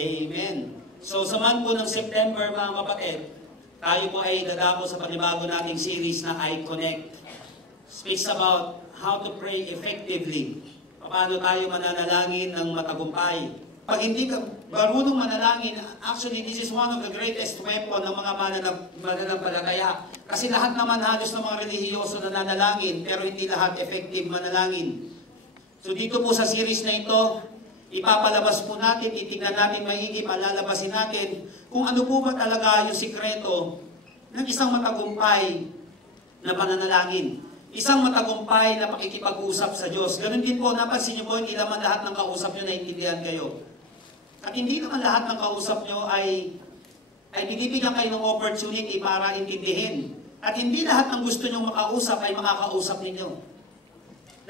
Amen. So sa month po ng September mga kapatid, tayo po ay dadako sa panibago nating series na I-Connect. Speaks about how to pray effectively. Paano tayo mananalangin ng matagumpay. Pag hindi ka marunong manalangin, actually this is one of the greatest weapon ng mga mananampalataya. Kasi lahat naman halos ng mga relihiyoso na nanalangin, pero hindi lahat effective manalangin. So dito po sa series na ito, ipapalabas po natin, titignan natin maigi, palalabasin natin kung ano po ba talaga yung sikreto ng isang matagumpay na pananalangin. Isang matagumpay na pakikipag-usap sa Diyos. Ganun din po, napansin niyo po, hindi naman lahat ng kausap niyo naintindihan kayo. At hindi naman lahat ng kausap niyo ay binibigyan kayo ng opportunity para intindihin. At hindi lahat ng gusto niyo makausap ay makakausap ninyo.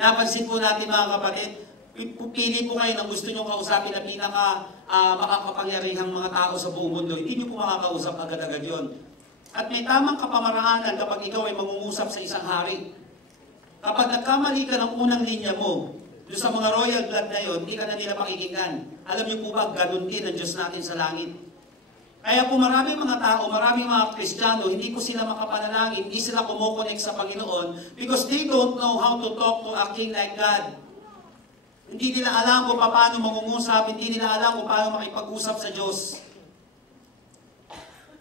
Napansin po natin mga kapatid, pili po kayo ng gusto niyo kausapin na makakapangyarihang mga tao sa buong mundo. Hindi niyo po makakausap agad-agad yun. At may tamang kapamaraanan kapag ikaw ay mangungusap sa isang hari. Kapag nagkamali ka ng unang linya mo, doon sa mga royal blood na yun, hindi ka na nila pakikinggan. Alam niyo po ba, ganun din ang Diyos natin sa langit. Kaya po maraming mga tao, maraming mga Kristiyano, hindi po sila makapanalangin, hindi sila kumukonek sa Panginoon because they don't know how to talk to a king like God. Hindi nila alam kung paano mangungusap, hindi nila alam kung paano makipag-usap sa Diyos.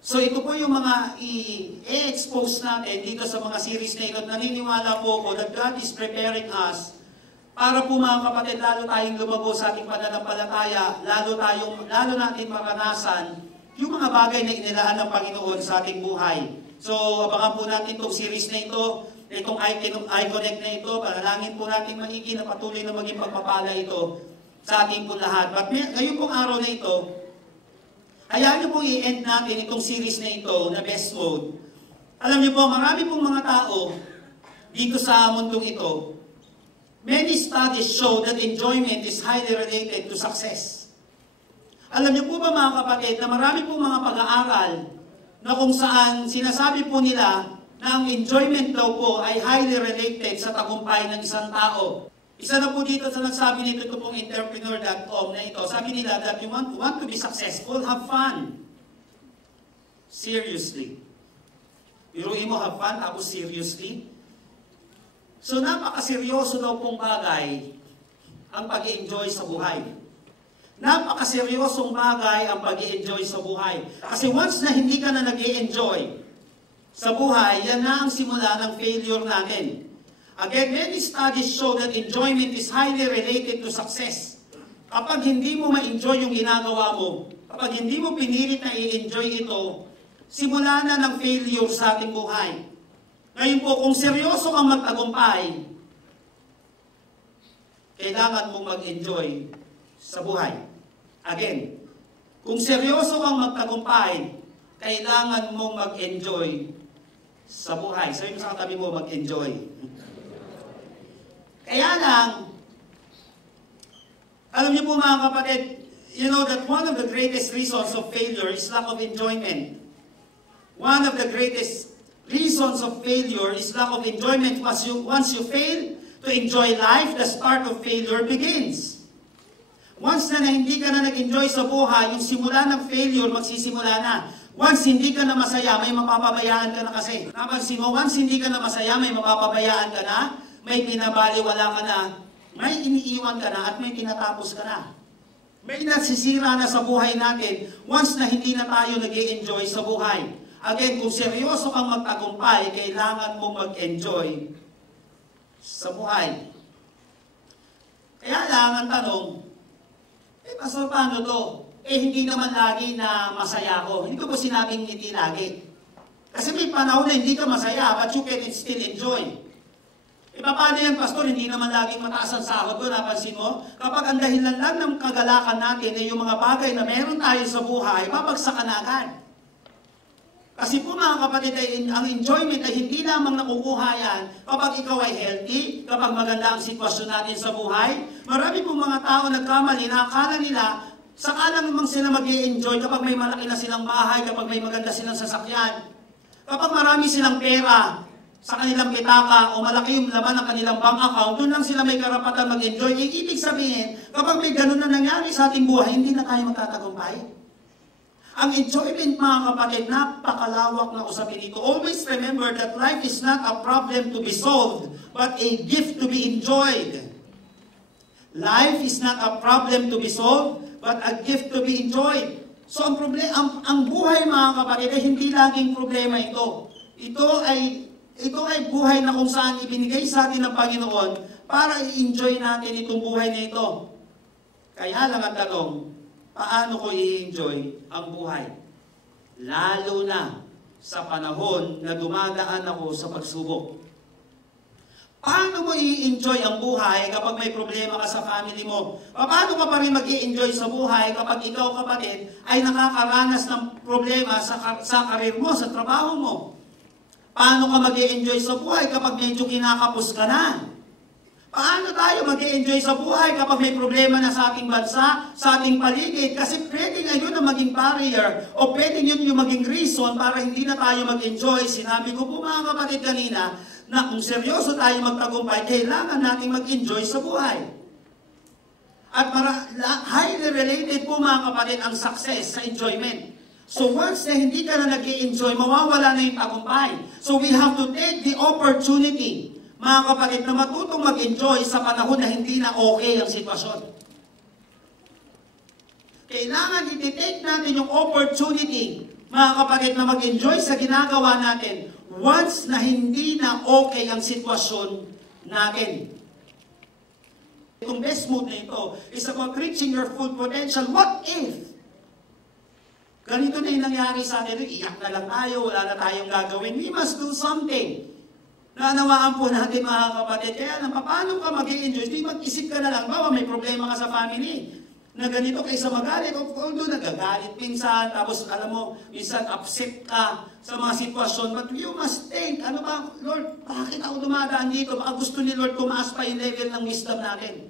So ito po yung mga i-expose natin dito sa mga series na ito. Naniniwala po ko that God is preparing us para po mga kapatid, lalo tayong lumago sa ating pananampalataya, lalo natin maranasan yung mga bagay na inilaan ng Panginoon sa ating buhay. So abangan po natin itong series na ito, itong I-Connect na ito, panalangin po natin maigi na patuloy na maging pagpapala ito sa ating po lahat. But ngayon pong araw na ito, hayaan niyo pong i-end natin itong series na ito na best mode. Alam niyo po, marami pong mga tao dito sa mundong ito, many studies show that enjoyment is highly related to success. Alam niyo po ba mga kapatid na marami pong mga pag-aaral na kung saan sinasabi po nila na ang enjoyment daw po ay highly related sa tagumpay ng isang tao. Isa na po dito sa nagsabi nito, ito pong entrepreneur.com na ito. Sabi nila that you want to be successful, have fun. Seriously. Biruin mo have fun, tapos seriously. So napakaseryoso daw pong bagay ang pag-i-enjoy sa buhay. Napakaseryosong bagay ang pag-i-enjoy sa buhay. Kasi once na hindi ka na nag-i-enjoy sa buhay, yan na ang simula ng failure natin. Again, many studies show that enjoyment is highly related to success. Kapag hindi mo ma-enjoy yung ginagawa mo, kapag hindi mo pinilit na i-enjoy ito, simula na ng failure sa ating buhay. Ngayon po, kung seryoso kang magtagumpay, kailangan mong mag-enjoy sa buhay. Again, kung seryoso kang magtagumpay, kailangan mong mag-enjoy sa buhay. Sabi mo sa katabi mo, mag-enjoy. Kaya lang, alam niyo po mga kapatid, you know that one of the greatest reasons of failure is lack of enjoyment. One of the greatest reasons of failure is lack of enjoyment. Once you fail to enjoy life, the start of failure begins. Once na hindi ka na nag-enjoy sa buhay, yung simula ng failure, magsisimula na. Once hindi ka na masaya, may mapapabayaan ka na kasi. Napansin mo, once hindi ka na masaya, may mapapabayaan ka na, may pinabaliwala ka na, may iniiwan ka na, at may tinatapos ka na. May nasisira na sa buhay natin once na hindi na tayo nag-i-enjoy sa buhay. Again, kung seryoso kang magtagumpay, kailangan mong mag-enjoy sa buhay. Kaya lang ang tanong, Pastor, paano to? Hindi naman lagi na masaya ako. Hindi ko po sinabing hindi lagi. Kasi may panahon na hindi ka masaya, but you can still enjoy. Paano yan, Pastor? Hindi naman laging mataas ang sahod ko, napansin mo? Kapag ang dahilan lang ng kagalakan natin ay yung mga bagay na meron tayo sa buhay, babagsakan na agad. Kasi po mga kapatid, ang enjoyment ay hindi lamang nakukuha yan kapag ikaw ay healthy, kapag maganda ang sitwasyon natin sa buhay. Marami po mga tao nagkamali na akala nila, saka lang naman sila mag-i-enjoy kapag may malaki na silang bahay, kapag may maganda silang sasakyan. Kapag marami silang pera, sa kanilang pitaka o malaki yung laman ng kanilang bank account, doon lang sila may karapatan mag-enjoy. Ibig sabihin, kapag may ganun na nangyari sa ating buhay, hindi na tayo magtatagumpay. Ang enjoyment, mga kapatid, napakalawak na usapin ito. Always remember that life is not a problem to be solved, but a gift to be enjoyed. Life is not a problem to be solved, but a gift to be enjoyed. So ang buhay, mga kapatid, ay hindi laging problema ito. Ito ay buhay na kung saan ibinigay sa atin ng Panginoon para i-enjoy natin itong buhay na ito. Kaya lang ang tanong, paano ko i-enjoy ang buhay? Lalo na sa panahon na dumadaan ako sa pagsubok. Paano mo i-enjoy ang buhay kapag may problema ka sa family mo? Paano ka pa rin mag-i-enjoy sa buhay kapag ikaw, kapatid, ay nakakaranas ng problema sa karir mo, sa trabaho mo? Paano ka mag-i-enjoy sa buhay kapag medyo kinakapos ka na? Paano tayo mag-i-enjoy sa buhay kapag may problema na sa ating bansa, sa ating paligid? Kasi pwede ngayon na maging barrier o pwede yun yung maging reason para hindi na tayo mag-enjoy. Sinabi ko po, mga kapatid, kanina na kung seryoso tayo magtagumpay, kailangan natin mag-enjoy sa buhay. At highly related po, mga kapatid, ang success sa enjoyment. So once na hindi ka na nag-i-enjoy, mawawala na yung tagumpay. So we have to take the opportunity, mga kapatid, na matutong mag-enjoy sa panahon na hindi na okay ang sitwasyon. Kailangan i-take natin yung opportunity, mga kapatid, na mag-enjoy sa ginagawa natin once na hindi na okay ang sitwasyon natin. Itong best mood na ito is about reaching your full potential. What if ganito na yung nangyari sa atin, iyak na lang tayo, wala na tayong gagawin. We must do something. Nanawaan po natin, mga kapatid. Kaya lang, paano ka mag-i-enjoy? Di mag-isip ka na lang, bawa may problema ka sa family. Na ganito kaysa magalit. Although nagagalit minsan, tapos alam mo, minsan upset ka sa mga sitwasyon. But you must think, ano ba, Lord, bakit ako dumadaan dito? Baka gusto ni Lord tumaas pa yung level ng wisdom natin.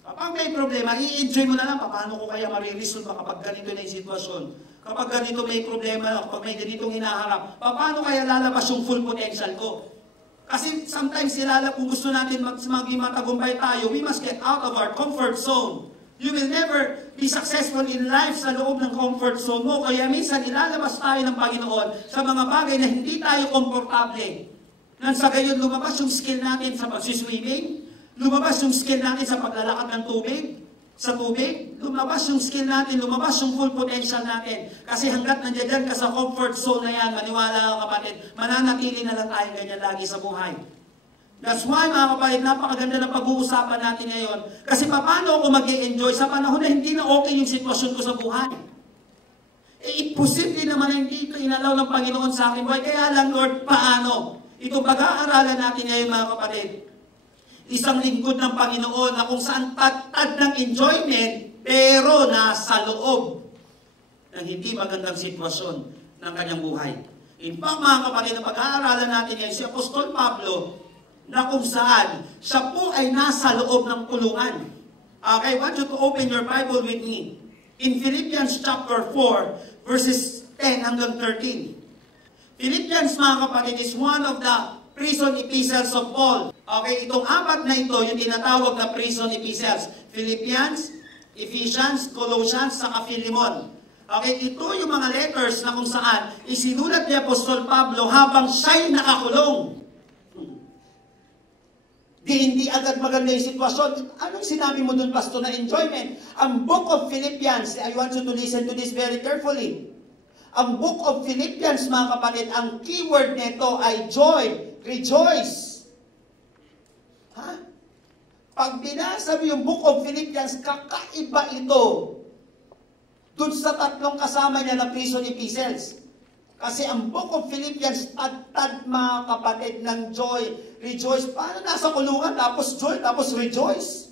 Kapag may problema, i-enjoy mo na lang. Paano ko kaya mariresolve kapag ganito na yung sitwasyon? Kapag ganito may problema, kapag may ganitong hinaharap, paano kaya lalabas yung full potential ko? Kasi sometimes kung gusto natin maging matagumpay tayo, we must get out of our comfort zone. You will never be successful in life sa loob ng comfort zone mo. Kaya minsan ilalabas tayo ng Panginoon sa mga bagay na hindi tayo komportable. Nang sa gayon lumabas yung skill natin sa pagsiswimming, lumabas yung skill natin sa paglalakad ng tubig, lumabas yung skill natin, lumabas yung full potential natin. Kasi hanggat nandiyan ka sa comfort zone na yan, maniwala ka, kapatid, mananatili na lang tayo ganyan lagi sa buhay. That's why, mga kapatid, napakaganda ng pag-uusapan natin ngayon. Kasi paano ako mag-i-enjoy sa panahon na hindi na okay yung sitwasyon ko sa buhay? Imposible naman na hindi ito inalaw ng Panginoon sa akin. Kaya lang, Lord, paano? Itong pag-aaralan natin ngayon, mga kapatid, isang lingkod ng Panginoon na kung saan tad ng enjoyment, pero nasa loob ng hindi magandang sitwasyon ng kanyang buhay. In fact, mga kapatid, ang pag-aaralan natin ngayon, si Apostol Pablo, na kung saan siya po ay nasa loob ng kulungan. Okay, I want you to open your Bible with me. In Philippians chapter 4, verses 10 hanggang 13. Philippians, mga kapatid, is one of the prison epistles of Paul. Okay, itong apat na ito, yung tinatawag na prison epistles. Philippians, Ephesians, Colossians, saka Philemon. Okay, ito yung mga letters na kung saan isinulat ni Apostol Pablo habang siya'y nakakulong. Hindi agad maganda yung sitwasyon. Anong sinabi mo dun, Pastor, na enjoyment? Ang book of Philippians, I want you to listen to this very carefully. Ang book of Philippians, mga kapatid, ang keyword nito ay joy, rejoice. Ha? Pag binasa mo yung book of Philippians, kakaiba ito dun sa tatlong kasama niya na prison epistles. Kasi ang book of Philippians, tad mga kapatid, ng joy, rejoice. Paano nasa kulungan, tapos joy, tapos rejoice?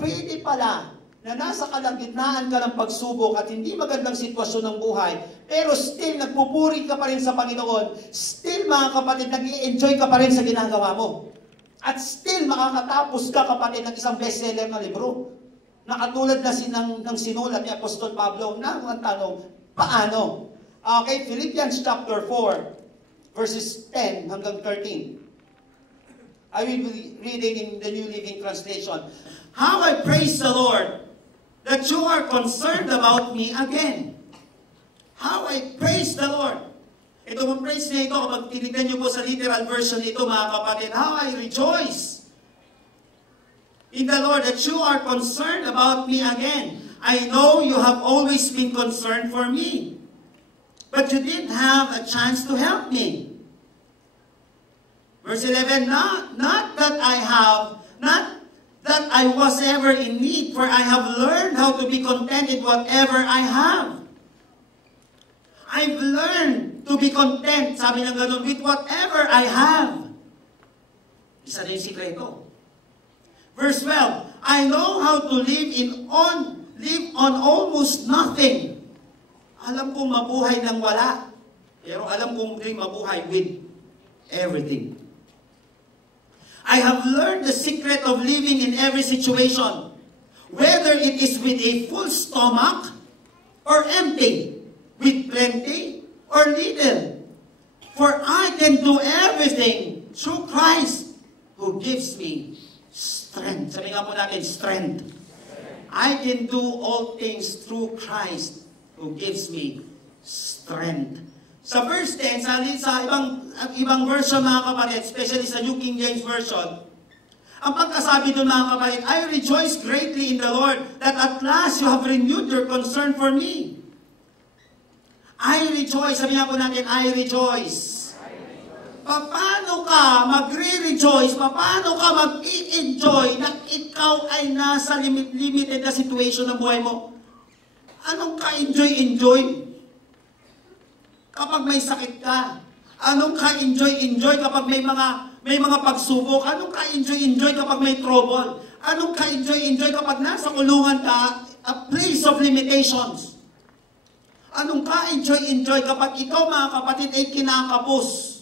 Pwede pala na nasa kalagitnaan ka ng pagsubok at hindi magandang sitwasyon ng buhay, pero still nagpupuri ka pa rin sa Panginoon, still mga kapatid, nag-i-enjoy ka pa rin sa ginagawa mo. At still makakatapos ka, kapatid, ng isang bestseller na libro. Na katulad na ng sinulat ni Apostol Pablo, na ang tanong, paano? Okay, Philippians chapter 4. verses 10 hanggang 13. I will be reading in the New Living Translation. How I praise the Lord that you are concerned about me again. How I praise the Lord. Ito mong praise niya ito, kapag tinignan niyo po sa literal version nito, mga kapatid, how I rejoice in the Lord that you are concerned about me again. I know you have always been concerned for me, but you didn't have a chance to help me. Verse 11, not that I was ever in need, for I have learned how to be content in whatever I have. I've learned to be content, sabi ng ganun, with whatever I have. Isa na yung sikreto. Verse 12, I know how to live on almost nothing. Alam kong mabuhay ng wala, pero alam kong rin mabuhay with everything. I have learned the secret of living in every situation, whether it is with a full stomach or empty, with plenty or little. For I can do everything through Christ who gives me strength. Sabi nga po natin, strength. I can do all things through Christ who gives me strength. Sa verse 10, sa ibang version mga kapatid, especially sa New King James Version, ang pagkasabi doon mga kapatid, I rejoice greatly in the Lord that at last you have renewed your concern for me. I rejoice, sabi nga po natin, I rejoice. Paano ka magre-rejoice? Paano ka mag-i-enjoy na ikaw ay nasa limited na situation ng buhay mo? Anong ka-enjoy-enjoy? Kapag may sakit ka, anong ka-enjoy-enjoy kapag may mga pagsubok? Anong ka-enjoy-enjoy kapag may trouble? Anong ka-enjoy-enjoy kapag nasa kulungan ka, a place of limitations? Anong ka-enjoy-enjoy kapag ikaw, mga kapatid, ay kinakapos?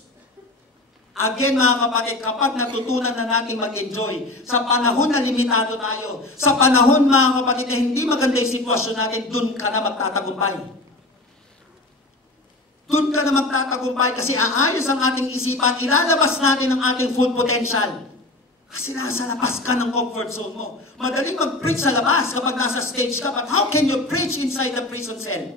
Again, mga kapatid, kapag natutunan na natin mag-enjoy, sa panahon na limitado tayo, sa panahon, mga kapatid, na hindi maganda yung sitwasyon natin, dun ka na magtatagumpay. Doon ka na magtatagumpay kasi aayos ang ating isipan, ilalabas natin ang ating full potential. Kasi nasa labas ka ng comfort zone mo. Madaling mag-preach sa labas kapag nasa stage ka, but how can you preach inside the prison cell?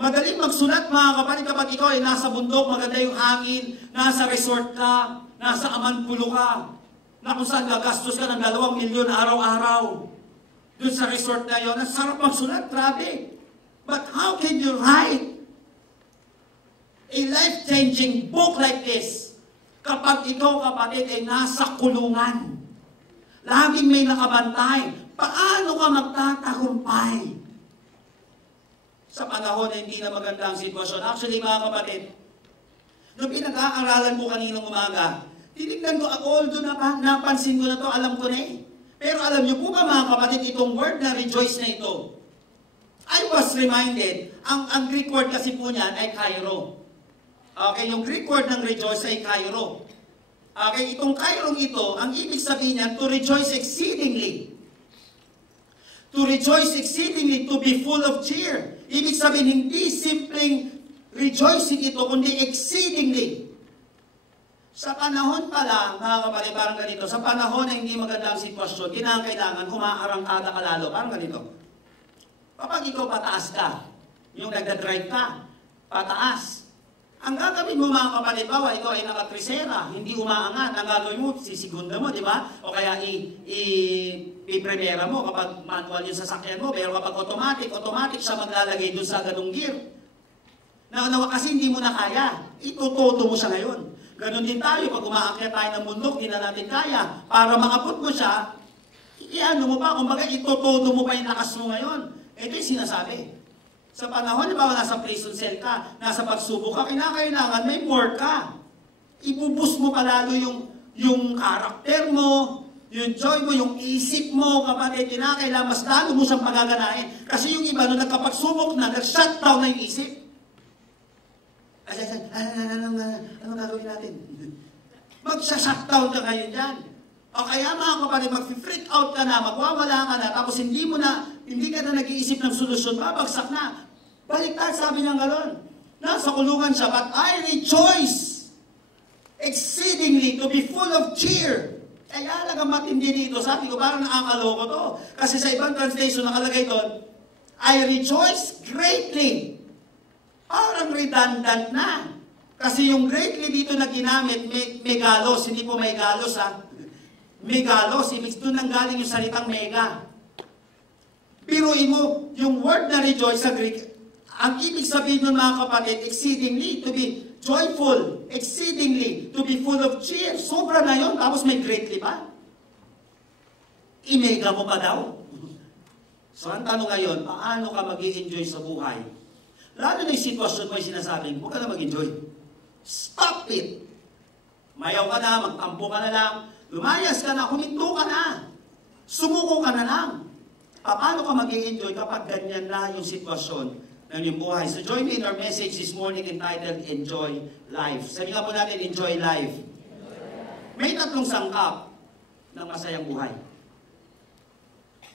Madaling magsulat mga kapatid kapag ikaw ay nasa bundok, maganda yung hangin, nasa resort ka, nasa Amanpulo ka, na kung saan gagastos ka ng 2 milyon araw-araw. Doon sa resort na yun, ang sarap magsulat, grabe. But how can you write a life-changing book like this kapag ikaw, kapatid, ay nasa kulungan? Laging may nakabantay. Paano ka magtatagumpay sa panahon na hindi na maganda ang sitwasyon? Actually, mga kapatid, nung pinag-aaralan ko kaninang umaga, tinignan ko, although napansin ko na to, alam ko na eh. Pero alam niyo po ba, mga kapatid, itong word na rejoice na ito, I was reminded, ang Greek word kasi po niyan ay kairo. Okay, yung Greek word ng rejoice ay kairo. Okay, itong kairong ito, ang ibig sabihin niyan, to rejoice exceedingly. To rejoice exceedingly, to be full of cheer. Ibig sabihin, hindi simpleng rejoicing ito, kundi exceedingly. Sa panahon pa lang, mga kapatid, parang ganito, sa panahon na hindi maganda ang sitwasyon, kinakailangan humaarangkada ka lalo, parang ganito. Kapag ikaw pataas ka, yung nagdadrive ka, pataas. Ang gagawin mo mga kapatid, bawa ikaw ay nakatrisera, hindi umaangat, ang gagawin mo, sisigunda mo, di ba? O kaya i-premera mo kapag manual yung sasakyan mo, pero kapag automatic siya maglalagay dun sa ganung gear. Nawa kasi hindi mo na kaya, itutodo mo siya ngayon. Ganon din tayo, pag umaakyat tayo ng bundok, hindi na natin kaya. Para maabot mo siya, iano mo pa, kumbaga itutodo mo pa yung lakas mo ngayon. Ito yung sinasabi. Sa panahon, di ba, nasa prison cell ka, nasa pagsubok ka, kinakailangan may more ka. Ibubus mo palalo yung karakter mo, yung joy mo, yung isip mo, kapatid, kinakailangan, mas lalo mo siyang pagaganahin. Kasi yung iba, nung nagkapagsubok na, nag-shutdown na yung isip. Anong gagawin natin? Mag-shutdown ka ngayon dyan. O kaya mga kapatid, mag-freak out ka na, magwawala ka na, tapos hindi ka na nag-iisip ng solusyon, babagsak na. Baliktad, sabi ng gano'n. Nasa kulungan siya, but I rejoice exceedingly to be full of cheer. Kaya lang ang matindi dito. Sabi ko, parang nakakaloko to. Kasi sa ibang translation nakalagay doon, I rejoice greatly. Parang redundant na. Kasi yung greatly dito na ginamit, megalos, hindi po megalos ha. Megalos, ibig doon nang galing yung salitang mega. Biruin mo, yung word na rejoice sa Greek, ang ibig sabihin ng mga kapatid, exceedingly, to be joyful, exceedingly, to be full of cheer. Sobra na yun, tapos may greatly pa. Imega mo pa daw. So ang tanong ngayon, paano ka mag-i-enjoy sa buhay? Lalo na yung sitwasyon mo yung sinasabing, huwag ka na mag-enjoy. Stop it! Mayaw ka na, magtampo ka na lang, lumayas ka na, huminto ka na, sumuko ka na lang. Paano ka mag-i-enjoy kapag ganyan na yung sitwasyon ng iyong buhay? So join me in our message this morning entitled, Enjoy Life. Sabi nga po natin, Enjoy Life. May tatlong sangkap ng masayang buhay.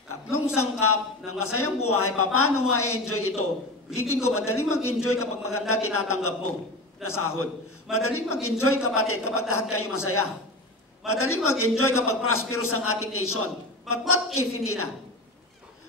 Tatlong sangkap ng masayang buhay, paano ma-enjoy ito? Ulitin ko, madaling mag-enjoy kapag maganda tinatanggap mo na sahod. Madaling mag-enjoy kapatid kapag lahat kayo masaya. Madaling mag-enjoy kapag prosperous ang ating nation. But what if hindi na?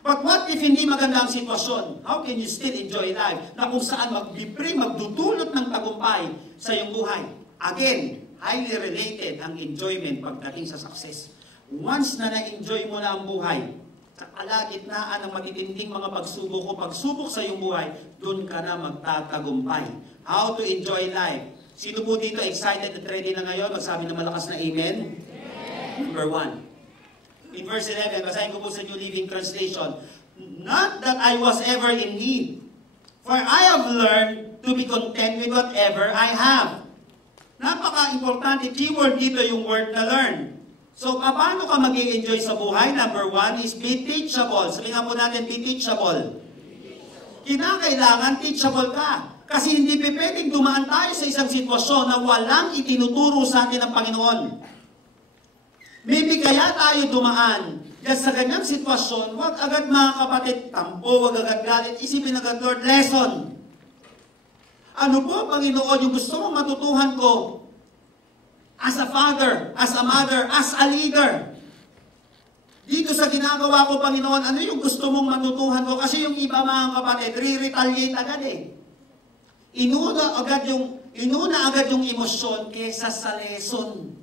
But what if hindi maganda ang sitwasyon? How can you still enjoy life? Na kung saan magdudulot ng tagumpay sa iyong buhay. Again, highly related ang enjoyment pagdating sa success. Once na na-enjoy mo na ang buhay, sa kalagitnaan ng matitinding mga pagsubok o pagsubok sa iyong buhay, doon ka na magtatagumpay. How to enjoy life? Sino po dito excited at ready na ngayon? Magsabi na malakas na amen? Number 1. In verse 11, basahin ko po sa New Living Translation, not that I was ever in need, for I have learned to be content with whatever I have. Napaka-importante, keyword dito yung word na learn. So, paano ka mag-i-enjoy sa buhay? Number 1 is be teachable. Sabi nga po natin, be teachable. Kinakailangan teachable ka. Kasi hindi pwedeng dumaan tayo sa isang sitwasyon na walang itinuturo sa atin ng Panginoon. Maybe kaya tayo dumaan. Kasi sa ganyang sitwasyon, wag agad mga kapatid, tampo, wag agad galit, isipin agad, Lord, lesson. Ano po, Panginoon, yung gusto mong matutuhan ko as a father, as a mother, as a leader? Dito sa ginagawa ko, Panginoon, ano yung gusto mong matutuhan ko? Kasi yung iba mga kapatid, re-retaliate agad eh. Inuna agad yung emosyon kesa sa lesson.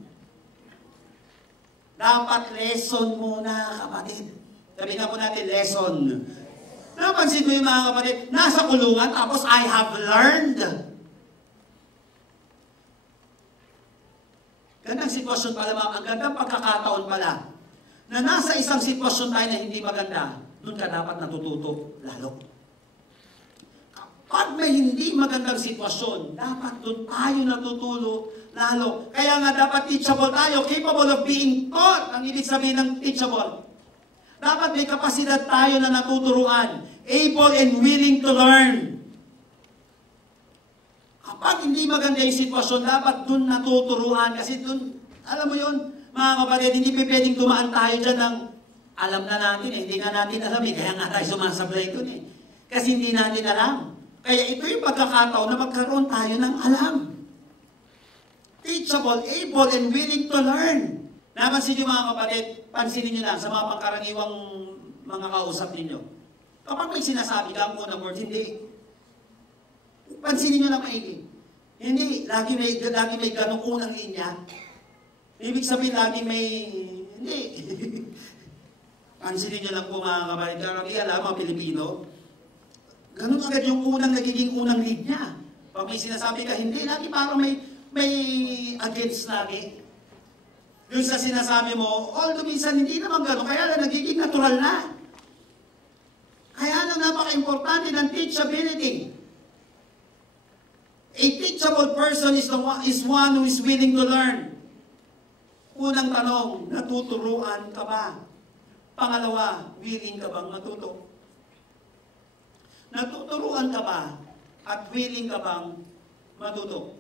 Dapat lesson muna, kapatid. Sabi nga po natin, lesson. Napansin mo yung mga kapatid, nasa kulungan, tapos I have learned. Gandang sitwasyon pala, ang gandang pagkakataon pala, na nasa isang sitwasyon tayo na hindi maganda, doon ka dapat natututo lalo. Kapag may hindi magandang sitwasyon, dapat doon tayo natututo lalo. Kaya nga dapat teachable tayo, capable of being taught. Ang ibig sabihin ng teachable. Dapat may kapasidad tayo na natuturuan. Able and willing to learn. Kapag hindi maganda yung sitwasyon, dapat dun natuturuan. Kasi dun, alam mo yun, mga kapatid, hindi pwedeng dumaan tayo dyan ng alam na natin eh. Hindi nga natin alam eh. Kaya nga tayo sumasablay dun eh. Kasi hindi natin alam. Kaya ito yung pagkakataon na magkaroon tayo ng alam. Teachable, able, and willing to learn. Napansin nyo mga kapatid, pansinin nyo lang sa mga pangkaraniwang mga kausap ninyo. Kapag may sinasabi ka ang unang word, hindi. Pansinin nyo lang maigi. Hindi, lagi may ganong unang linya. Ibig sabihin, lagi may, hindi. Pansinin nyo lang po mga kapatid, karamihan lang mga Pilipino, ganun agad yung nagiging unang linya. Pag may sinasabi ka, hindi, lagi parang may against lagi. Yung sa sinasabi mo, although minsan hindi naman gano'n, kaya lang nagiging natural na. Kaya lang napaka-importante ng teachability. A teachable person is one who is willing to learn. Unang tanong, natuturuan ka ba? Pangalawa, willing ka bang matuto? Natuturuan ka ba? At willing ka bang matuto?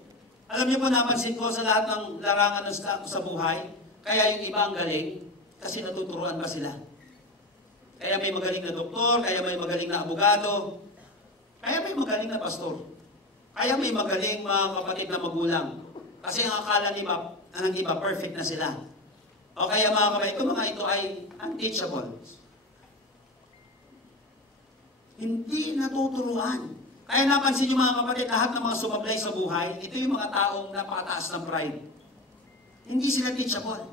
Alam niyo po, napansin ko sa lahat ng larangan sa buhay, kaya yung iba ang galing, kasi natuturuan pa sila. Kaya may magaling na doktor, kaya may magaling na abogado, kaya may magaling na pastor. Kaya may magaling mga kapatid na magulang. Kasi ang akala ng iba, perfect na sila. O kaya mga kapatid, mga ito ay unteachable. Hindi natuturuan. Kaya napansin nyo mga kapatid, lahat ng mga sumablay sa buhay, ito yung mga taong napakataas ng pride. Hindi sila teachable.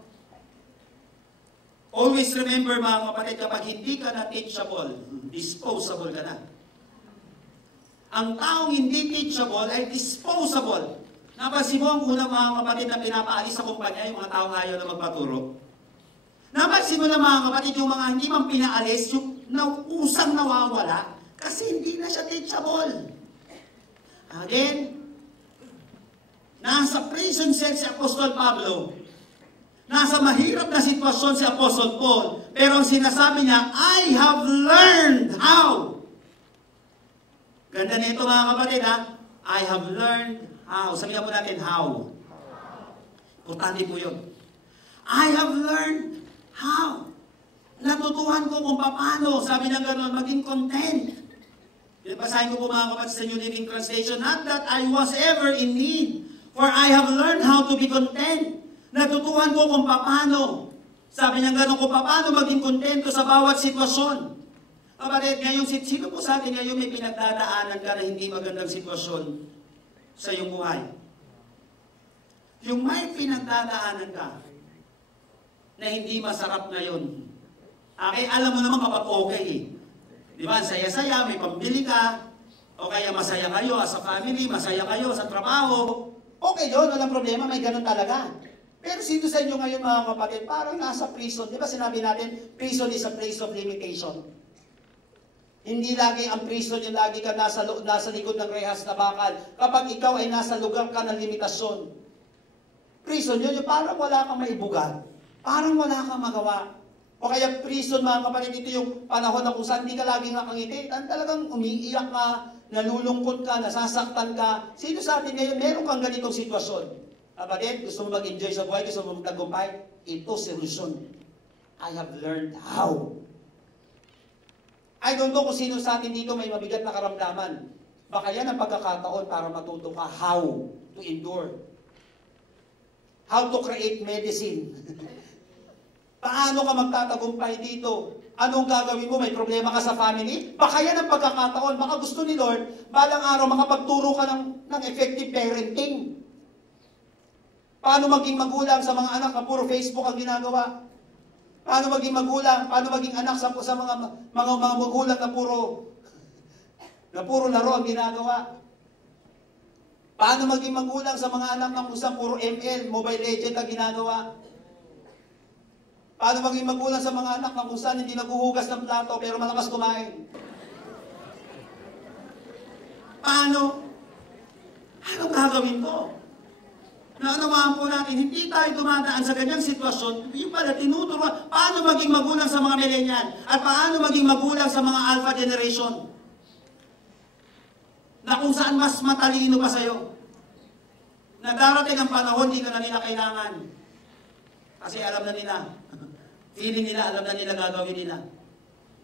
Always remember mga kapatid, kapag hindi ka na teachable, disposable ka na. Ang taong hindi teachable ay disposable. Napansin mo ang unang mga kapatid na pinapaalis sa kumpanya, yung mga taong ayaw na magpaturo. Napansin mo na mga kapatid, yung mga hindi man pinaalis, yung usang nawawala, kasi hindi na siya teachable. Again, nasa prison cell si Apostol Pablo, nasa mahirap na sitwasyon si Apostle Paul, pero ang sinasabi niya, I have learned how. Ganda nito mga kapatid ha, I have learned how. Sabihan po natin how. Importante po yun. I have learned how. Natutuhan ko kung paano, sabi ng gano'n, maging content. Basahin ko po mga kapatid sa New Living Translation, not that I was ever in need, for I have learned how to be content. Natutuhan ko kung paano. Sabi niya gano'n, kung paano maging kontento sa bawat sitwasyon. Kapatid, ngayon, sino po sa atin ngayon may pinagdadaanan ka na hindi magandang sitwasyon sa iyong buhay? Yung may pinagdadaanan ka na hindi masarap ngayon. Okay, alam mo naman kapag okay eh. Di ba, saya-saya, may pambili ka, o kaya masaya kayo as a family, masaya kayo sa trabaho. Okay yun, walang problema, may ganun talaga. Pero sino sa inyo ngayon mga kapatid, parang nasa prison. Di ba sinabi natin, prison is a place of limitation. Hindi lagi ang prison yung lagi ka nasa likod ng rehas na bakal. Kapag ikaw ay nasa lugar ka ng limitasyon. Prison yun, yung parang wala kang maibugat. Parang wala kang magawa. O kaya prison mga kapatid, ito yung panahon na kung saan hindi ka lagi nakangiti. Talagang umiiyak ka, nalulungkot ka, nasasaktan ka. Sino sa atin ngayon, meron kang ganitong sitwasyon? Kapatid, gusto mo mag-enjoy sa buhay, gusto mo magtagumpay? Ito si Rizon. I have learned how. I don't know kung sino sa atin dito may mabigat na karamdaman. Baka yan ang pagkakataon para matuto ka how to endure. How to create medicine. Paano ka magtatagumpay dito? Anong gagawin mo? May problema ka sa family? Baka yan ang pagkakataon. Baka gusto ni Lord, balang araw makapagturo ka ng effective parenting. Paano maging magulang sa mga anak na puro Facebook ang ginagawa? Paano maging magulang? Paano maging anak sa mga magulang na puro laro ang ginagawa? Paano maging magulang sa mga anak na kusang puro ML, Mobile Legend ang ginagawa? Paano maging magulang sa mga anak na kusang hindi naghuhugas ng plato pero malakas kumain? Paano? Anong gagawin ko? Naunawaan po natin, hindi tayo dumadaan sa ganyang sitwasyon, yung pala tinuturuan, paano maging magulang sa mga millennial, at paano maging magulang sa mga alpha generation, na kung saan mas matalino pa sa'yo, na darating ang panahon, hindi ka na nila kailangan, kasi alam na nila, feeling nila, alam na nila gagawin nila.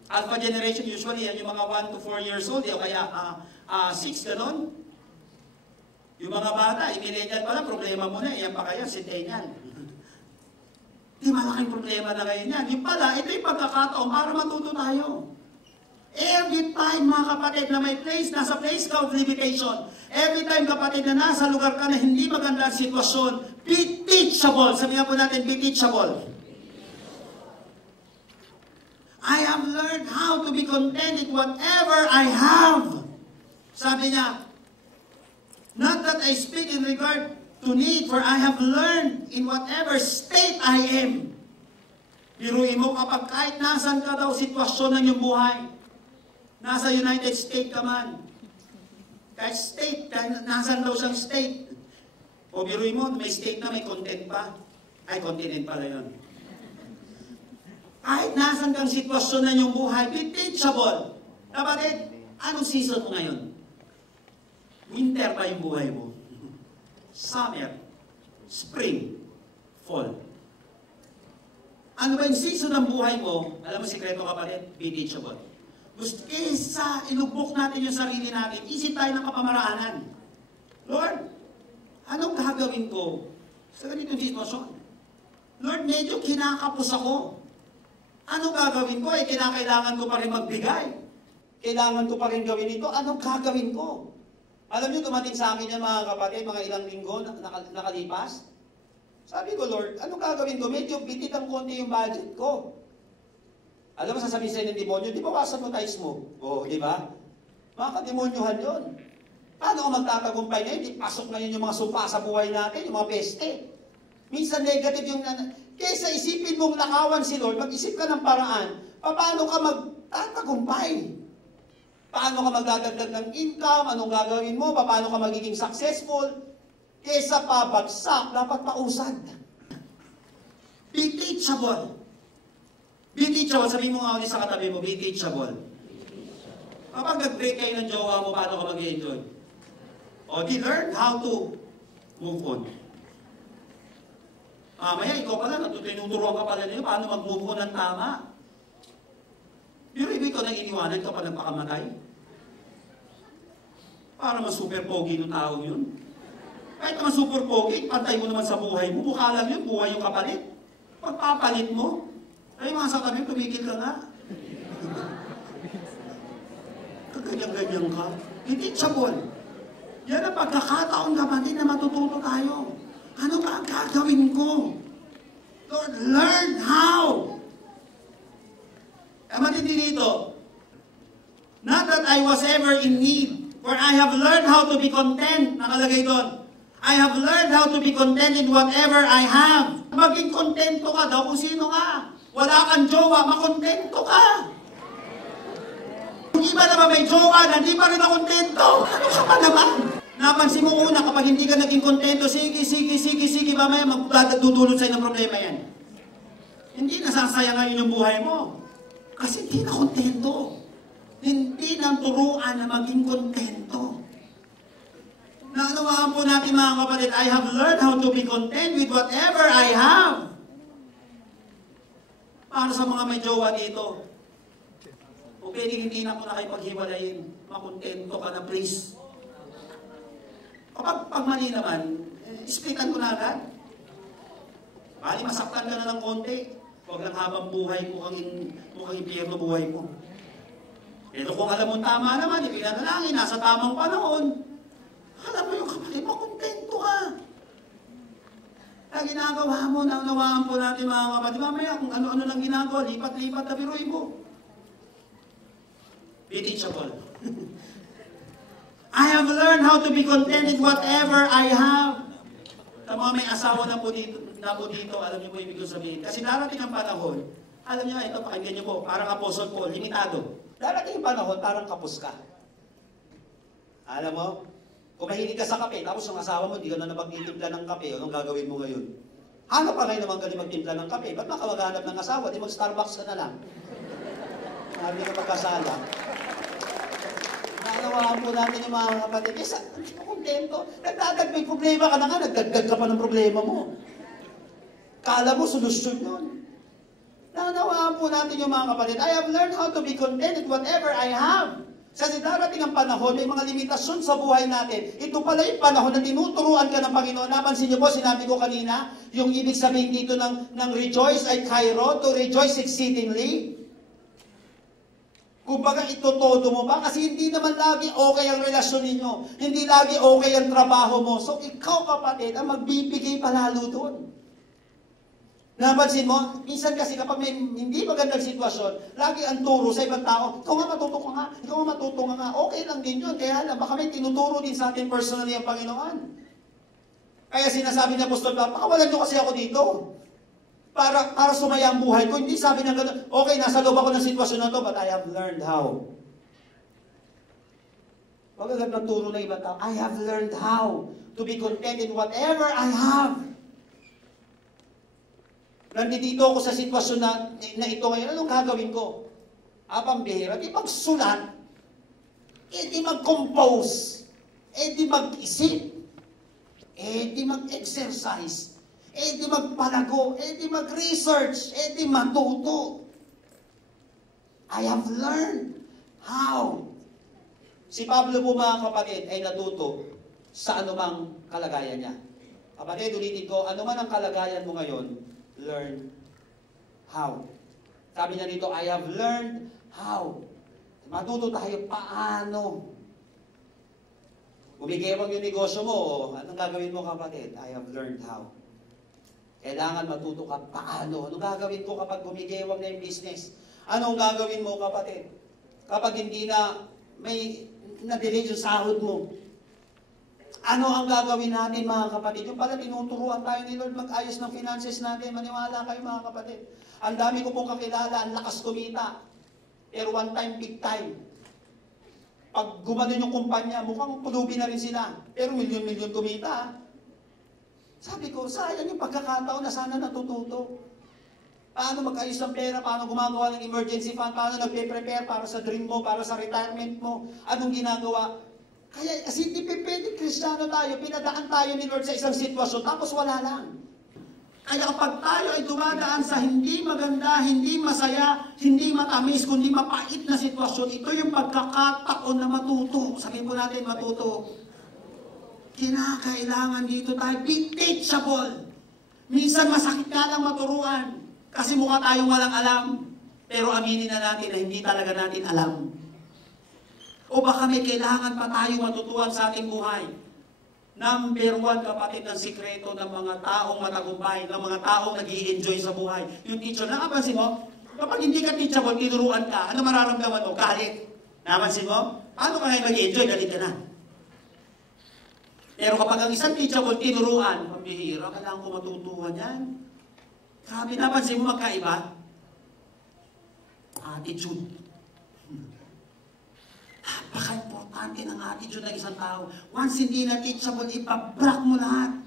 Alpha generation, usually, yan yung mga 1 to 4 years old, o kaya 6, ganon. Yung mga bata, millennial pala, problema mo na, yan pa kaya, centennial. Di malaking problema na ngayon yan. Yung pala, ito yung pagkakataon para matuto tayo. Every time, mga kapatid, na may place, nasa place ka of limitation, every time, kapatid, na nasa lugar ka na hindi maganda ang sitwasyon, be teachable. Sabihan po natin, be teachable. I have learned how to be content with whatever I have. Sabi niya, not that I speak in regard to need, for I have learned in whatever state I am. Biruin mo kapag kahit nasan ka daw sitwasyon ng iyong buhay, nasa United States ka man, kahit state, kahit nasan daw siyang state, o biruin mo, may state na may content pa, ay continent pala yun. Kahit nasan kang sitwasyon ng iyong buhay, be teachable. Kapatid, anong season mo ngayon? Winter pa yung buhay mo. Summer, spring, fall. Ano ba yung season ng buhay mo? Alam mo, sikreto kapatid, be teachable. Kesa ilubok natin yung sarili natin, isip tayo ng kapamaraanan. Lord, anong gagawin ko sa ganitong sitwasyon? Lord, medyo kinakapos ako. Anong gagawin ko? Kinakailangan ko pa rin magbigay. Kailangan ko pa rin gawin ito. Anong gagawin ko? Alam niyo, dumating sa akin yan mga kapatid, mga ilang linggo nakalipas. Sabi ko, Lord, anong gagawin ko? Medyo bitit ang konti yung budget ko. Alam mo, sasabihin sa'yo ng demonyo, di ba wasan mo tithes mo? Oo, di ba? Mga kademonyohan yun. Paano kung magtatagumpay ngayon? Di pasok na yun yung mga sumpa sa buhay natin, yung mga peste. Minsan negative yung... Kaysa isipin mong nakawan si Lord, mag-isip ka ng paraan, paano ka magtatagumpay? Paano ka magdadagdag ng income? Anong gagawin mo? Paano ka magiging successful? Kaysa pabagsak, dapat pausad. Be teachable. Be teachable. Sabihin mo nga ulit sa katabi mo, be teachable. Kapag nag-break kayo ng jowa mo, paano ka mag-enjoy? O, learn how to move on. Maya, ikaw pala, tinuturuan ka pala nila paano mag-move on ng tama. Pero ibig ko nang iniwanan ka pa nagpakamatay. Para mas super pogi ng tao yun. Kahit naman super pogi, pantay mo naman sa buhay mo. Mukha lang yun, buhay yung kapalit. Pagpapalit mo, ay mga sa kami, tumigil ka nga. Kaganyan-ganyan ka. Hindi teachable. Yan ang pagkakataon kapatid na matututo tayo. Ano ba ang gagawin ko? Lord, learn how. Matindi dito. Not that I was ever in need, for I have learned how to be content. Nakalagay doon. I have learned how to be content in whatever I have. Maging kontento ka daw kung sino ka. Wala kang jowa, makontento ka. Kung iba naman may jowa na di pa rin makontento, ano ka pa naman? Napansin mo una, kapag hindi ka naging kontento, sige, mamaya magdudulot sa'yo ng problema yan. Hindi nasasaya ngayon yung buhay mo. Kasi hindi na kontento. Hindi nang turuan na maging kontento. Naunawaan po natin mga kapatid, I have learned how to be content with whatever I have. Para sa mga may jowa dito, o pwede hindi na po na kayo paghiwalayin, makontento ka na please. Kapag mali naman, splitan ko na agad. Bali, masaktan ka na ng konti. Huwag lang habang buhay mukhang impyerno buhay mo. Pero kung alam mo tama naman, ipinanalangin, nasa tamang panahon, alam mo yung kapatid mo, kontento ka. Na ginagawa mo, naunawaan po natin mga kapatid, mamaya kung ano-ano lang ginagawa, lipat-lipat na biruin mo. Be teachable. I have learned how to be content in whatever I have. Sa mga may asawa na po dito, alam niyo po ibig sabihin. Kasi darating ang panahon, alam niyo, ito, pakinggan niyo po, parang Apostle Paul, limitado. Darating ang panahon, parang kapos ka. Alam mo, kung mahilig ka sa kape, tapos yung asawa mo, hindi ka na napagtitimpla ng kape, anong gagawin mo ngayon? Hanap pa ngayon naman galing magtimpla ng kape, ba't makawaghanap ng asawa? Di mag-Starbucks ka na lang. Hindi ka pagkasala. Naunawaan po natin yung mga kapatid. Isa, hindi mo kontento. May problema ka na nga, nagdagdag ka pa ng problema mo. Kala mo, solusyon yun. Naunawaan po natin yung mga kapatid. I have learned how to be content with whatever I have. Kasi darating ang panahon, may mga limitasyon sa buhay natin. Ito pala yung panahon na tinuturuan ka ng Panginoon. Napansin niyo po, sinabi ko kanina, yung ibig sabihin dito ng rejoice ay kairo, to rejoice exceedingly. Kumbaga, itotodo mo ba? Kasi hindi naman lagi okay ang relasyon ninyo. Hindi lagi okay ang trabaho mo. So, ikaw kapatid, ang magbibigay palalo doon. Napansin mo, minsan kasi kapag may hindi magandang sitwasyon, lagi ang turo sa ibang tao, ikaw nga matuto ka nga, ikaw nga matuto ka nga. Okay lang din yun. Kaya lang, baka may tinuturo din sa atin personally ang Panginoon. Kaya sinasabi ni Apostol Pablo, pakawalan nyo kasi ako dito. Para sumaya ang buhay ko. Hindi sabi niya gano'n, okay, nasa loob ako ng sitwasyon na to, but I have learned how. Pag agad ng turo ng ibang tao, I have learned how to be content in whatever I have. Nandito ako sa sitwasyon na ito ngayon, anong gagawin ko? Pambihira, di magsulat, di mag-compose, di mag-isip, di mag-exercise, di magpalago, di mag-research, di matuto. I have learned how. Si Pablo po mga kapatid ay natuto sa anumang kalagayan niya. Kapatid, ulitin ko, ano man ang kalagayan mo ngayon, learn how. Sabi niya dito, I have learned how. Matuto tayo paano. Umigewang yung negosyo mo, anong gagawin mo kapatid? I have learned how. Kailangan matuto ka paano. Anong gagawin ko kapag umigewang na yung business? Anong gagawin mo kapatid? Kapag hindi na may na-delay yung sahod mo. Ano ang gagawin natin mga kapatid? Yung pala tinuturuan tayo ni Lord mag-ayos ng finances natin. Maniwala kayo mga kapatid. Ang dami ko pong kakilala, ang lakas kumita. Pero one time, big time. Pag gumanon yung kumpanya, mukhang pulubi na rin sila. Pero milyon-milyon kumita. Sabi ko, sayang yung pagkakataon na sana natututo. Paano mag-ayos ng pera, paano gumagawa ng emergency fund, paano nagpe-prepare para sa dream mo, para sa retirement mo, anong ginagawa. Kaya kasi hindi pwede Kristiyano tayo, pinadaan tayo ni Lord sa isang sitwasyon, tapos wala lang. Kaya kapag tayo ay dumadaan sa hindi maganda, hindi masaya, hindi matamis, kundi mapait na sitwasyon, ito yung pagkakataon na matuto. Sabihin po natin matuto. Kinakailangan dito tayo, be teachable. Minsan masakit nga lang maturuan, kasi mukha tayong walang alam, pero aminin na natin na hindi talaga natin alam. O baka may kailangan pa tayong matutuhan sa ating buhay. Number one, kapatid, ng sikreto ng mga taong matagumpay, ng mga taong nag-i-enjoy sa buhay. Yung teacher, nakapansin mo, kapag hindi ka teachable, tinuruan ka, ano mararamdaman mo? Galit. Nakapansin mo? Paano ka ngayon mag-i-enjoy? Galit ka na. Pero kapag ang isang teachable, tinuruan, pambihira, kailangan ko matutuhan yan. Sabi, napansin mo magkaiba? Attitude. Napaka-importante ng attitude ng isang tao. Once hindi na teachable, ipabrak mo lahat.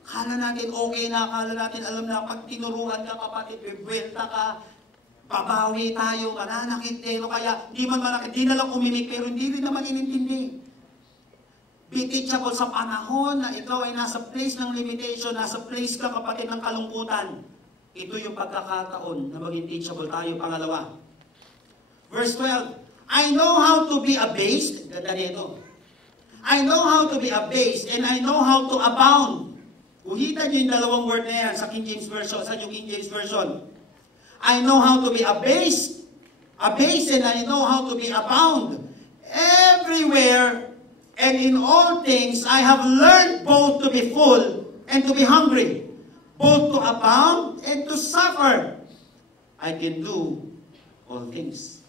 Akala natin okay na, akala natin alam na, pag tinuruan ka kapatid, bibwelta ka, babawi tayo, mananakit tayo, kaya di man manakit, di na lang umimik, pero hindi rin naman inintindi. Be teachable sa panahon na ikaw ay nasa place ng limitation, nasa place ka kapatid ng kalungkutan. Ito yung pagkakataon na maging teachable tayo. Pangalawa. Verse 12. I know how to be abased. Ganda nito. I know how to be abased and I know how to abound. Uhitan nyo yung dalawang word na yan sa King James Version, sa New King James Version. I know how to be abased and I know how to be abound. Everywhere and in all things, I have learned both to be full and to be hungry, both to abound and to suffer. I can do all things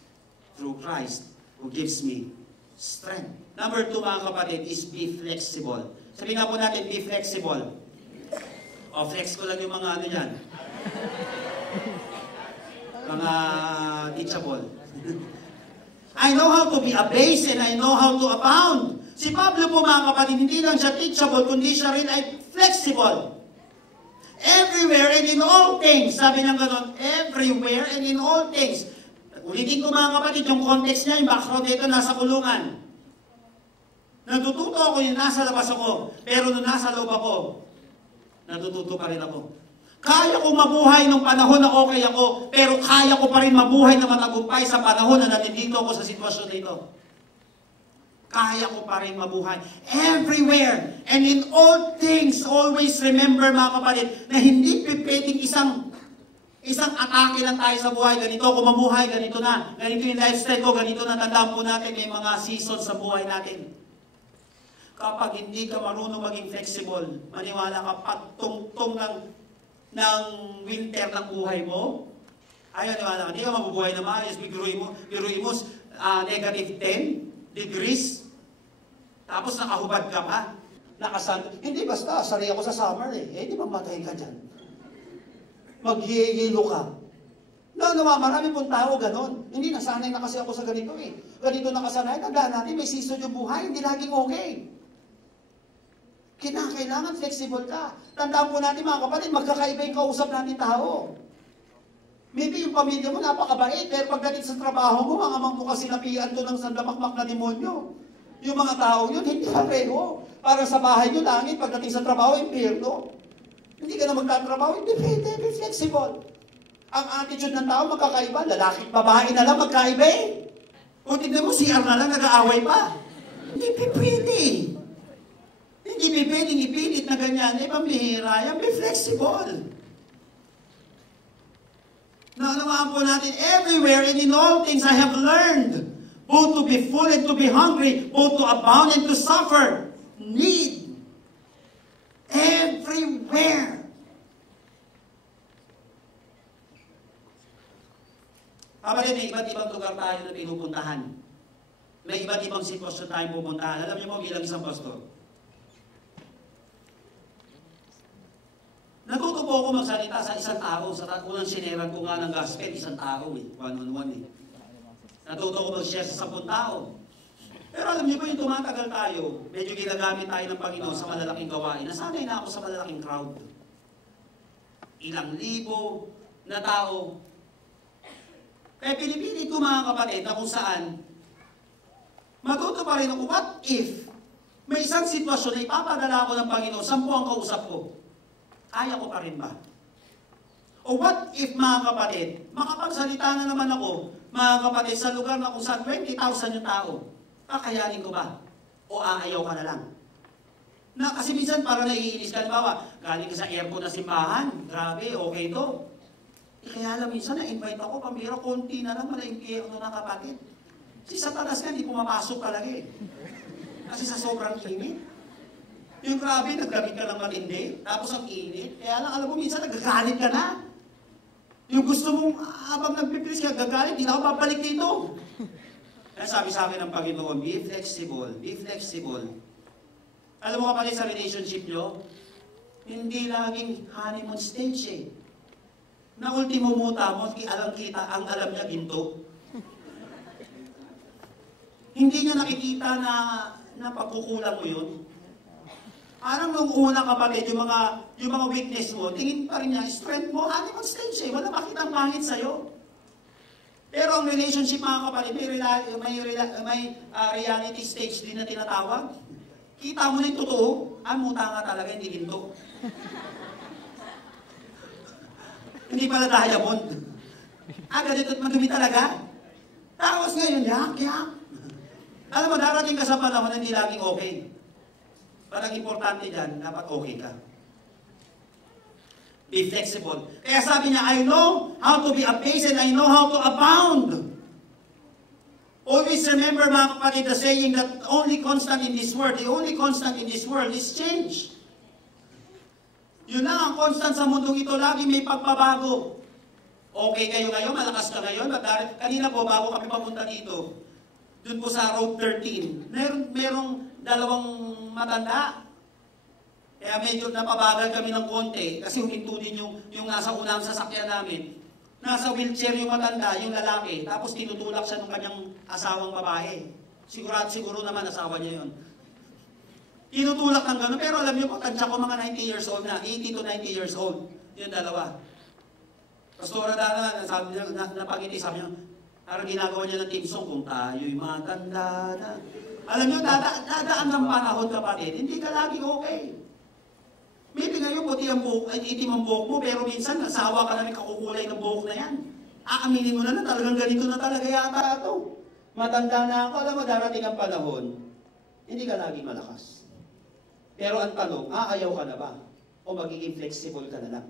through Christ who gives me strength. Number 2, mga kapatid, is be flexible. Sabihin nga po natin, be flexible. O, flex ko lang yung mga ano yan. Mga teachable. I know how to be abased and I know how to abound. Si Pablo po mga kapatid, hindi lang siya teachable, kundi siya rin ay flexible. Everywhere and in all things. Sabi ng ganon, everywhere and in all things. Ulitin ko mga kapatid, yung context niya, yung background dito, nasa kulungan. Natututo ako yung nasa labas ako, pero nung nasa loob ako, natututo pa rin ako. Kaya ko mabuhay nung panahon na okay ako, pero kaya ko pa rin mabuhay na matagumpay sa panahon na nandito ako sa sitwasyon na ito. Kaya ko pa rin mabuhay. Everywhere and in all things, always remember mga kapatid, na hindi pwedeng isang atake lang tayo sa buhay. Ganito ako mabuhay, ganito na. Ganito yung lifestyle ko, ganito na. Tandaan po natin, may mga seasons sa buhay natin. Kapag hindi ka marunong maging flexible, maniwala ka, pagtungtong ng winter ng buhay mo, ayaw niwala ka, hindi ka mabubuhay na maayos, biruin mo, negative 10 degrees, tapos nakahubad ka pa, nakasanto. Hindi basta, sari ako sa summer hindi mamatay ka dyan. Maghihilo ka. Marami pong tao ganon. Hindi, nasanay na kasi ako sa ganito Ganito nakasanay, tandaan natin, may season yung buhay, hindi laging okay. Kinakailangan flexible ka. Tandaan po natin mga kapatid, magkakaiba yung kausap natin tao. Maybe yung pamilya mo napakabait, pero pagdating sa trabaho mo, mga mangmukha sinapian to ng sandamakmak na demonyo. Yung mga tao yun, hindi pareho. Para sa bahay nyo langit, pagdating sa trabaho, impyerno. Hindi ka na magtatrabaho, hindi pwede, be flexible. Ang attitude ng tao magkakaiba, lalaki at babae na lang magkaiba Kung tignan mo, CR na lang, nag-aaway pa. Hindi pwede. Hindi pwedeng ipilit na ganyan. Pambihira yan. Be flexible. Naunawaan po natin, everywhere and in all things I have learned, both to be full and to be hungry, both to abound and to suffer. Need. Everywhere. Kapatid, may iba't ibang lugar tayo na pinupuntahan. May iba't ibang sitwasyon tayong pupuntahan. Alam niyo mo, bilang isang pastor, natuto po ako magsalita sa isang tao. Sa unang sineran ko nga ng gospel, isang tao one-on-one Natuto ko mag-share sa 10 tao. Pero alam niyo po, yung tumatagal tayo, medyo ginagamit tayo ng Panginoon sa malalaking gawain. Nasanay na ako sa malalaking crowd. Ilang libo na tao. Kaya pinipili ko mga kapatid na kung saan matuto pa rin ako, what if may isang sitwasyon na ipapadala ko ng Panginoon, 10 ang kausap ko? Kaya ko pa rin ba? O what if mga kapatid, makapagsalita na naman ako, mga kapatid, sa lugar na kung saan 20,000 yung tao, kakayanin ko ba? O aayaw ka na lang? Na kasi minsan para naiinis ka, halimbawa, galing ka sa airport na simbahan, grabe, okay to. Kaya lang minsan na-invite ako, pambira, konti na lang, malaimpiero na kapatid. Si Satanas nga, hindi pumapasok talaga eh. Kasi sa sobrang init. Yung grabe, naggamit ka ng matindi, tapos ang init. Kaya lang, alam mo, minsan nagagalit ka na. Yung gusto mong, habang nagpipilis ka, gagalit, hindi na ako babalik dito. Kaya sabi sa akin ng Panginoon, be flexible, be flexible. Alam mo kapatid, sa relationship nyo, hindi laging honeymoon stage eh. Na ultimo muta mo, ang alam niya ginto. Hindi niya nakikita na pagkukulang mo yun. Parang nung una kapatid, yung mga weakness mo, tingin pa rin niya, strength mo, honeymoon stage eh, wala makitang pangit sa'yo. Pero ang relationship mga kapatid, may reality stage din na tinatawag. Kita mo na yung totoo, muta nga talaga, hindi ginto. Hindi pala diamond. Ganito at madumi talaga. Tapos ngayon, yak. Alam mo, darating ka sa panahon na hindi laging okay. Parang importante dyan, dapat okay ka. Be flexible. Kaya sabi niya, I know how to be apace and I know how to abound. Always remember mga kapatid, the saying that only constant in this world, the only constant in this world is change. Yun lang ang constant sa mundong ito, lagi may pagbabago. Okay kayo ngayon, malakas ka ngayon. Kanina po, bago kami papunta dito, dun po sa Road 13, merong dalawang matanda. Kaya medyo napabagal kami ng konti kasi huminto din yung nasa unang sasakyan namin. Nasa wheelchair yung matanda, yung lalaki, tapos tinutulak siya ng kanyang asawang babae. Siguro naman asawa niya yun. Tinutulak ng gano'n, pero alam niyo po, tansya ko mga 90 years old na, 80 to 90 years old, yung dalawa. Pastora Dana, sabi niya, napangiti, sabi niya, parang ginagawa niya ng team song, kung tayo'y matanda na. Alam niyo, dadaan ng panahon kapatid, hindi ka lagi okay. Maybe ngayon puti ang buhok, ay itim ang buhok mo, pero minsan nasawa ka na rin kakukulay ng buhok na yan. Aaminin mo na talagang ganito na talaga yata ito. Matanda na ako, alam mo, darating ang panahon, hindi ka lagi malakas. Pero ang tanong, aayaw ka na ba? O magiging flexible ka na lang?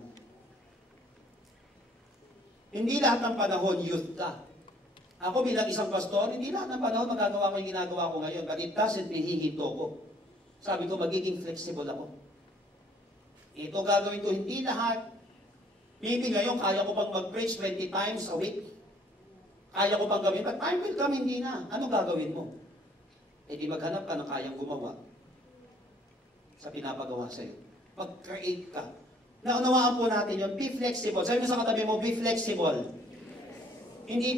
Hindi lahat ng panahon, youth ka. Ako bilang isang pastor, hindi lahat ng panahon magagawa ko yung ginagawa ko ngayon. But it doesn't mean hihito ko. Sabi ko, magiging flexible ako. Ito gagawin ko, hindi lahat. Maybe ngayon, kaya ko pang mag-preach 20 times a week. Kaya ko pang gawin, but time will come, hindi na. Ano gagawin mo? E di maghanap ka ng kayang gumawa sa pinapagawa sa'yo. Mag-create ka. Naunawaan po natin yun, be flexible. Sabi mo sa katabi mo, be flexible. Hindi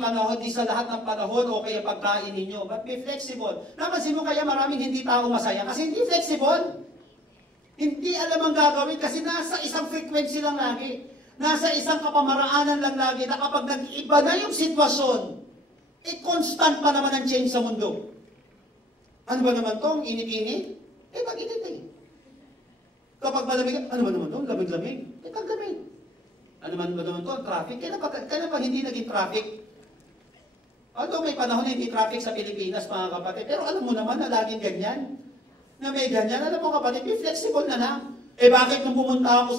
sa lahat ng panahon o kaya pagkain ninyo, but be flexible. Napansin mo kaya maraming hindi tao masaya kasi hindi flexible. Hindi alam ang gagawin kasi nasa isang frequency lang lagi. Nasa isang kapamaraanan lang lagi na kapag nag-iba na yung sitwasyon, constant pa naman ang change sa mundo. Ano ba naman to? Ang init-init? Mag-init eh. Kapag malamig, ano ba naman to? Lamig-lamig? Tag-lamig. Ano ba naman to? Traffic? Kailan pa hindi naging traffic? Although may panahon hindi traffic sa Pilipinas, mga kapatid, pero alam mo naman na laging ganyan. na may ganyan. Alam mo kapatid, be flexible na lang. Eh bakit nung pumunta ako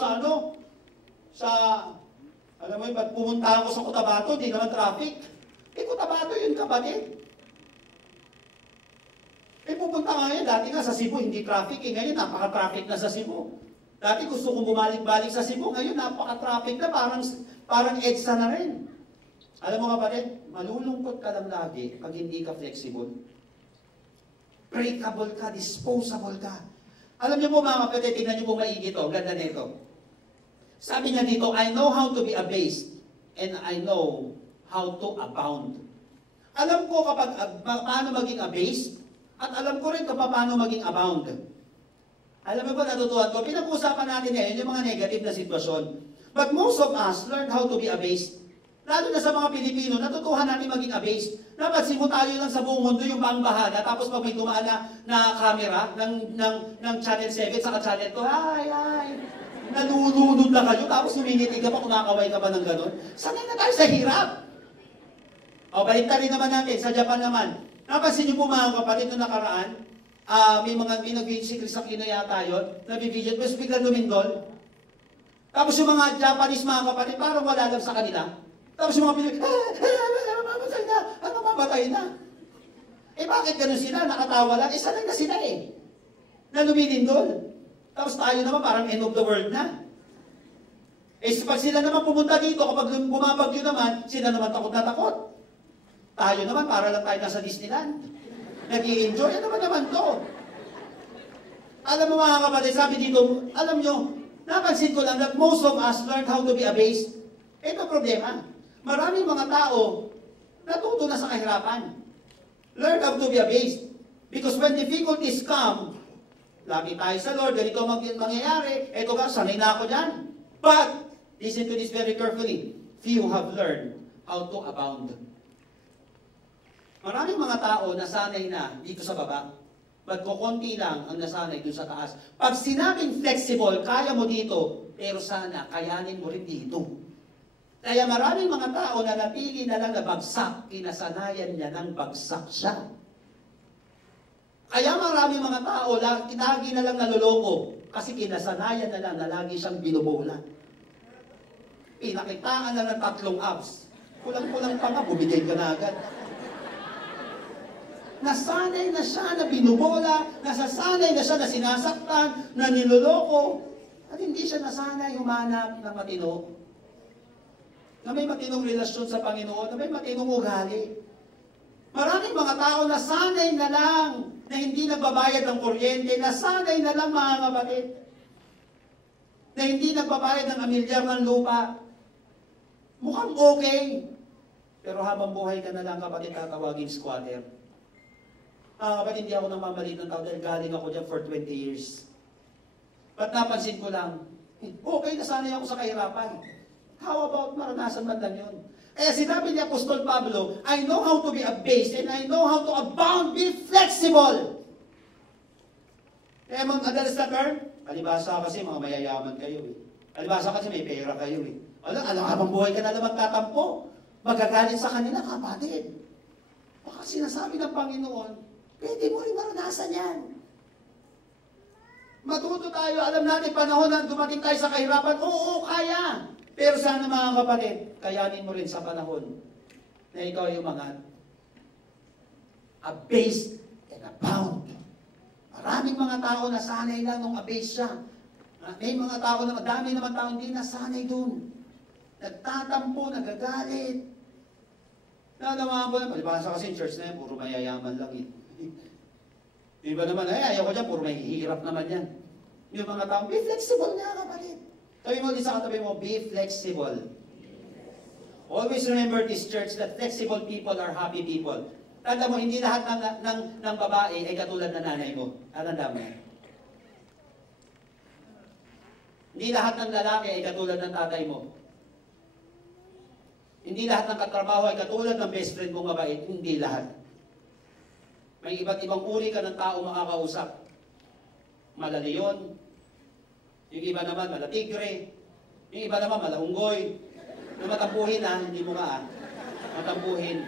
alam mo yun, ba't pumunta ako sa Cotabato, di naman traffic? Eh Cotabato yun kapatid. Eh pupunta nga yan, dati nga sa Cebu, hindi traffic. Eh ngayon, napaka-traffic na sa Cebu. Dati gusto kong bumalik-balik sa Cebu, ngayon napaka-traffic na, parang EDSA na rin. Alam mo kapatid, malulungkot ka lang lagi pag hindi ka flexible. Breakable ka, disposable ka. Alam niyo po mga kapatid, tingnan niyo po maigi ito, ganda nito. Sabi niya dito, I know how to be abased and I know how to abound. Alam ko paano maging abased at alam ko rin paano maging abound. Alam mo ba natutuhan ko? Pinag-uusapan natin ngayon yung mga negative na sitwasyon. But most of us learned how to be abased. Lalo na sa mga Pilipino, natutuhan natin maging abased. Napansin mo tayo lang sa buong mundo yung bang bahana, tapos pag may dumaan na camera ng Channel 7 sa Channel 2, ay, nalulunod na kayo, tapos humingiti ka pa, kumakaway ka pa ng gano'n. Sanay na tayo sa hirap. O, balik rin naman natin, sa Japan naman. Napansin niyo po mga kapatid nung nakaraan, may nag-video si Chris Aquino yata yun, nabibidyo, tapos biglang lumindol. Tapos yung mga Japanese mga kapatid, parang wala lang sa kanila. Tapos yung mga Pilipino, mamatay na, mamatay na. Eh bakit gano'n sila? Nakatawa lang. Eh sanay na sila eh. Na lumilindol. Tapos tayo naman parang end of the world na. Eh pag sila naman pumunta dito, kapag bumabagyo naman, sila naman takot na takot. Tayo naman, para lang tayo nasa Disneyland. Nag-i-enjoy, ano naman to? Alam mo mga kapatid, sabi dito, alam nyo, napansin ko lang that most of us learned how to be abased. Ito problema. Maraming mga tao natuto na sa kahirapan. Learn how to be abased. Because when difficulties come, lagi tayo sa Lord, ganito mangyayari, eto ka, sanay na ako dyan. But, listen to this very carefully, few have learned how to abound. Maraming mga tao nasanay na dito sa baba, but kukunti lang ang nasanay dito sa taas. Pag sinabing flexible, kaya mo dito, pero sana kayanin mo rin dito. Kaya maraming mga tao na napili na lang na bagsak, kinasanayan niya ng bagsak siya. Kaya maraming mga tao, lagi na lang naloloko, kasi kinasanayan na lang na lagi siyang binubola. Pinakitaan na ng 3 abs. Kulang-kulang pa nga, bumigay ka na agad. Nasanay na siya na binubola, nasasanay na siya na sinasaktan, na niloloko, at hindi siya nasanay humanap ng matino. Na may matinong relasyon sa Panginoon, na may matinong ugali. Maraming mga tao nasanay na lang na hindi nagbabayad ng kuryente, nasanay na lang mga kapatid, na hindi nagbabayad ng amilyar ng lupa. Mukhang okay. Pero habang buhay ka na lang kapatid, tatawagin squatter. Kapatid, hindi ako nang mamalit ng tao dahil galing ako dyan for 20 years. But napansin ko lang, okay, nasanay ako sa kahirapan. How about maranasan man lang yun? Kaya sinabi ni Apostol Pablo, I know how to be abased and I know how to abound, be flexible. Kaya mga adalas na term, palibasa kasi mga mayayaman kayo eh. Palibasa kasi may pera kayo eh. Alam, habang buhay ka na lang magtatampo. Magagalit sa kanila, kapatid. Baka sinasabi ng Panginoon, pwede mo rin maranasan yan. Matuto tayo, alam natin panahon na dumating tayo sa kahirapan, oo, kaya. Pero sana mga kapatid, kayanin mo rin sa panahon na ikaw ay umangat. Abased and abound. Maraming mga tao na sanay lang nung abased siya. May mga tao na madami naman tao hindi nasanay dun. Nagtatampo, nagagalit. Nalaman ko na, palibasa kasi church na yan, puro mayayaman lang eh. Diba naman, ayaw ko dyan, puro may hirap naman yan. Yung mga tao, be flexible nga kapatid. Sabi mo din sa katabi mo, be flexible. Always remember this church that flexible people are happy people. Tanda mo, hindi lahat ng babae ay katulad ng nanay mo. Tanda mo. Hindi lahat ng lalaki ay katulad ng tatay mo. Hindi lahat ng katrabaho ay katulad ng best friend mong mabait. Hindi lahat. May iba't ibang uri ka ng tao makakausap. Malaleon. Yung iba naman malatigre. Yung iba naman malaunggoy. Yung matampuhin hindi mo ka matampuhin.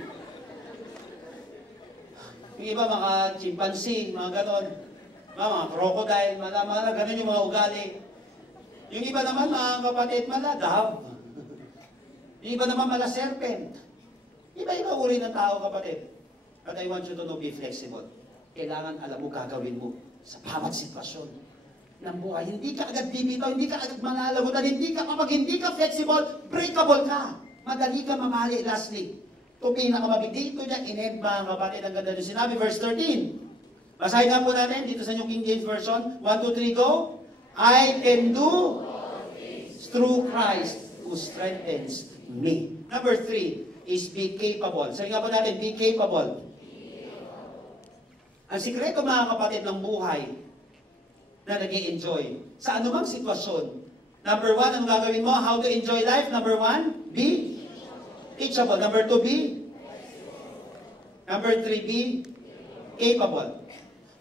Yung iba mga chimpanzee, mga ganon. Mga crocodile, ganun yung mga ugali. Yung iba naman, mga kapatid, dove. Yung iba naman, serpent. Iba-iba uri ng tao, kapatid. But I want you to know, be flexible. Kailangan alam mo gagawin mo sa bawat sitwasyon ng buhay. Hindi ka agad bibitaw, hindi ka agad manalagutan, kapag hindi ka flexible, breakable ka. Madali ka mamali, lastly. Ito pinakamabig dito niya, in-end mga kapatid, ang ganda nyo sinabi, verse 13. Basahin nga po natin dito sa inyong King James Version. 1, 2, 3, go. I can do through Christ who strengthens me. Number 3 is be capable. Sabi nga po natin, be capable. Ang sikreto mga kapatid ng buhay na nag-i-enjoy sa anumang sitwasyon. Number 1, anong gagawin mo? How to enjoy life? Number 1, be teachable. Number 2, be. Number 3, be capable.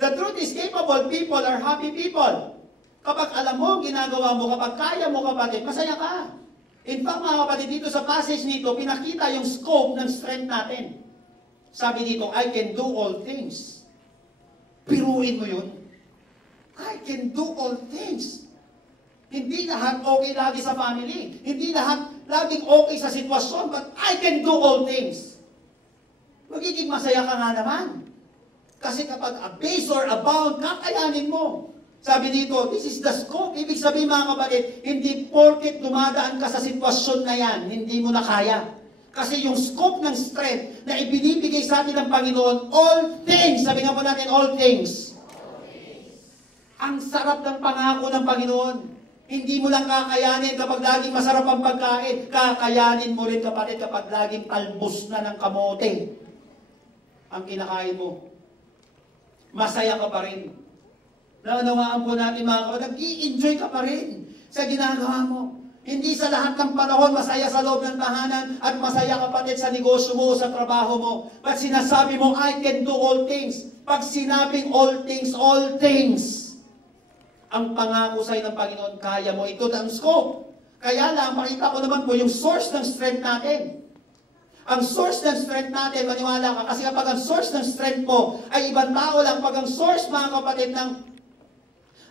The truth is, capable people are happy people. Kapag alam mo, ginagawa mo, kapag kaya mo, kapatid, masaya ka. In fact, mga kapatid, dito sa passage nito, pinakita yung scope ng strength natin. Sabi dito, I can do all things. Piruin mo yun. I can do all things. Hindi lahat okay lagi sa family. Hindi lahat laging okay sa sitwasyon, but I can do all things. Magiging masaya ka nga naman. Kasi kapag abase or abound, kakayanin mo. Sabi dito, this is the scope. Ibig sabihin mga kapatid, hindi porket dumadaan ka sa sitwasyon na yan, hindi mo na kaya. Kasi yung scope ng strength na ibinibigay sa atin ng Panginoon, all things, sabi nga po natin, all things. Ang sarap ng pangako ng Panginoon. Hindi mo lang kakayanin kapag laging masarap ang pagkain. Kakayanin mo rin kapatid kapag laging talbos na ng kamote ang kinakain mo. Masaya ka pa rin. Naunawaan po natin mga kapatid, nag-i-enjoy ka pa rin sa ginagawa mo. Hindi sa lahat ng panahon masaya sa loob ng tahanan at masaya kapatid sa negosyo mo o sa trabaho mo. But sinasabi mo, I can do all things. Pag sinabing all things, ang pangako sa'yo ng Panginoon, kaya mo. Ito ang scope. Kaya lang, makita ko naman po yung source ng strength natin. Ang source ng strength natin, maniwala ka, kasi kapag ang source ng strength mo ay ibang tao lang, pag ang source, mga kapatid,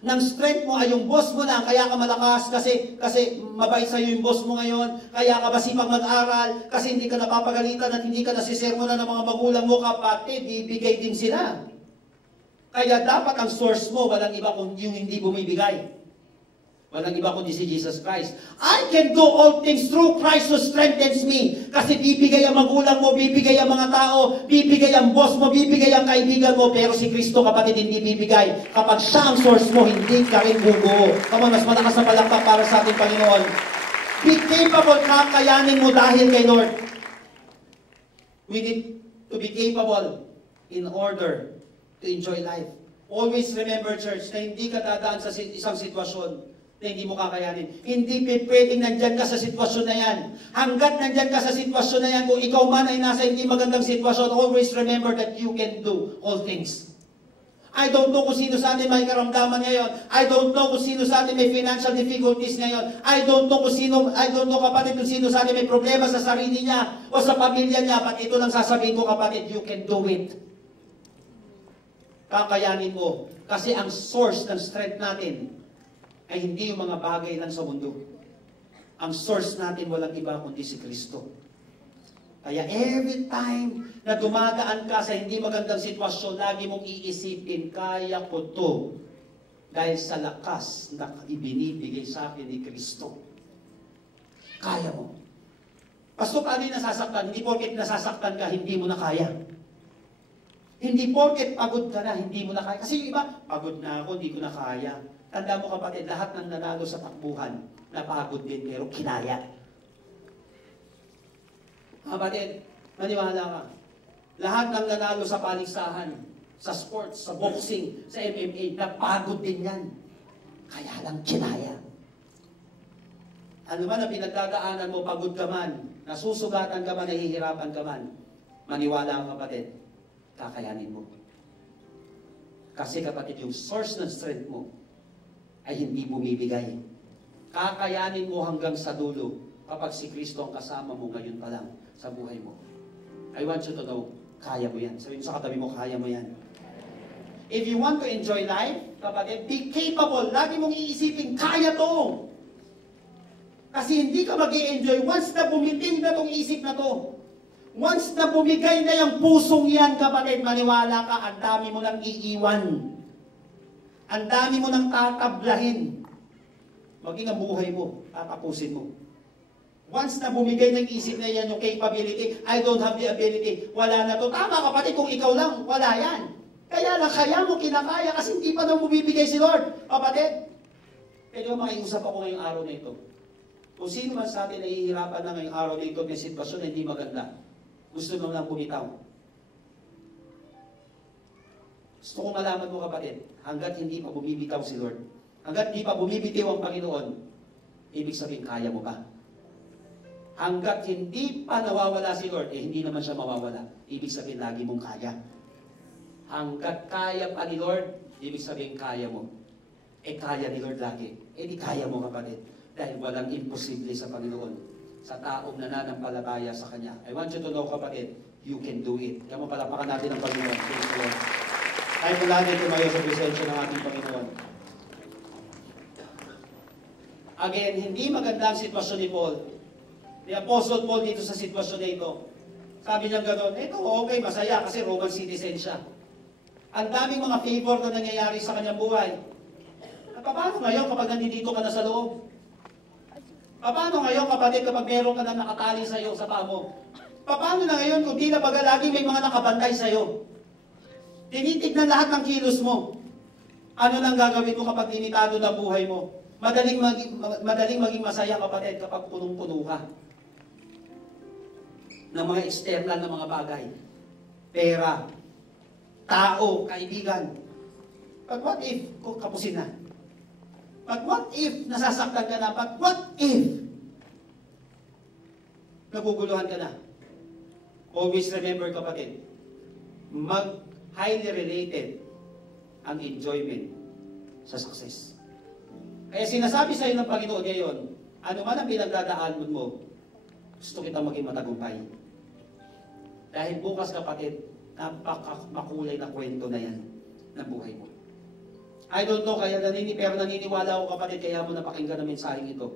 ng strength mo ay yung boss mo lang, kaya ka malakas, kasi mabait sa'yo yung boss mo ngayon, kaya ka masipag mag-aral, kasi hindi ka napapagalitan at hindi ka nasisermonan ng mga magulang mo, kapatid, ibigay din sila. Kaya dapat ang source mo, walang iba kung yung hindi bumibigay. Walang iba kundi si Jesus Christ. I can do all things through Christ who strengthens me. Kasi bibigay ang magulang mo, bibigay ang mga tao, bibigay ang boss mo, bibigay ang kaibigan mo. Pero si Kristo, kapatid, hindi bibigay. Kapag siya ang source mo, hindi ka rin bubuo. Come on, mas malakas na palakpak para sa ating Panginoon. Be capable, kakayanin mo dahil kay Lord. We need to be capable in order to enjoy life. Always remember, church, na hindi ka dadaan sa isang sitwasyon na hindi mo kakayanin. Hindi pwedeng nandyan ka sa sitwasyon na yan. Hanggat nandyan ka sa sitwasyon na yan, kung ikaw man ay nasa hindi magandang sitwasyon, always remember that you can do all things. I don't know kung sino sa atin may karamdaman ngayon. I don't know kung sino sa atin may financial difficulties ngayon. I don't know kapatid kung sino sa atin may problema sa sarili niya o sa pamilya niya. But ito lang sasabihin ko kapatid, you can do it. Kakayanin mo. Kasi ang source ng strength natin ay hindi yung mga bagay lang sa mundo. Ang source natin walang iba kundi si Kristo. Kaya every time na dumadaan ka sa hindi magandang sitwasyon, lagi mong iisipin, kaya ko to dahil sa lakas na ibinibigay sa akin ni Kristo. Kaya mo. Pastor, paano yung nasasaktan? Hindi porket nasasaktan ka, hindi mo na kaya. Hindi porket pagod ka na, hindi mo na kaya. Kasi yung iba, pagod na ako, hindi ko na kaya. Tanda mo kapatid, lahat ng nanalo sa takbuhan, napagod din, pero kinaya. Kapatid, maniwala ka. Lahat ng nanalo sa paligsahan, sa sports, sa boxing, sa MMA, napagod din yan. Kaya lang kinaya. Ano man na pinagdadaanan mo, pagod ka man, nasusugatan ka man, nahihirapan ka man, maniwala ka kapatid, kakayanin mo. Kasi kapatid, yung source ng strength mo, ay hindi bumibigay. Kakayanin mo hanggang sa dulo kapag si Kristo ang kasama mo ngayon pa lang sa buhay mo. I want you to know, kaya mo yan. Sabihin mo sa katabi mo, kaya mo yan. If you want to enjoy life, kapatid, be capable. Lagi mong iisipin, kaya to. Kasi hindi ka mag-i-enjoy once na bumiting na tong isip na to. Once na bumigay na yung pusong yan, kapatid, maniwala ka, ang dami mo nang iiwan. Ang dami mo nang tatablahin. Maging ang buhay mo, tatapusin mo. Once na bumigay ng isip na yan, yung capability, I don't have the ability, wala na to. Tama, kapatid, kung ikaw lang, wala yan. Kaya lang, kaya mo, kinakaya, kasi hindi pa na bumibigay si Lord. Kapatid, kaya makiusap ako ngayong araw na ito. Kung sino man sa atin nahihirapan na ngayong araw na ito, may sitwasyon na hindi maganda. Gusto mo lang bumitaw. Gusto kong malaman mo, kapatid, hanggat hindi pa bumibitaw si Lord, hanggat hindi pa bumibitiw ang Panginoon, ibig sabihin, kaya mo pa. Hanggat hindi pa nawawala si Lord, hindi naman siya mawawala. Ibig sabihin, lagi mong kaya. Hanggat kaya pa ni Lord, ibig sabihin, kaya mo. Kaya ni Lord lagi. Di kaya mo, kapatid. Dahil walang imposible sa Panginoon. Sa taong nananampalataya sa Kanya. I want you to know, kapatid, you can do it. Kaya mapalapakan natin ang Panginoon. Praise the Lord. Tayo po natin tumayo sa presensya ng ating Panginoon. Again, hindi maganda ang sitwasyon ni Paul. Ni Apostle Paul dito sa sitwasyon na ito. Sabi niya gano'n, ito okay, masaya kasi Roman citizen siya. Ang daming mga favor na nangyayari sa kanyang buhay. Paano ngayon kapag nandito ka na sa loob? Paano ngayon, kapatid, kapag meron ka na nakatali sa iyo sa paa mo? Paano na ngayon kung di na baga lagi may mga nakabantay sa iyo? Tinitignan lahat ng kilos mo. Ano nang gagawin mo kapag limitado na buhay mo? Madaling maging masaya, kapatid, kapag punong-puno ka ng mga external na mga bagay. Pera, tao, kaibigan. But what if kapusin na? But what if nasasaktan ka na? But what if naguguluhan ka na? Always remember, kapatid, highly related ang enjoyment sa success. Kaya sinasabi sa iyo ng Panginoon ngayon, ano man ang pinagdadaanan mo, gusto kitang maging matagumpay. Dahil bukas, kapatid, napaka-makulay na kwento na yan ng buhay mo. I don't know, pero naniniwala ako, kapatid, kaya mo napakinggan ng mensaheng ito.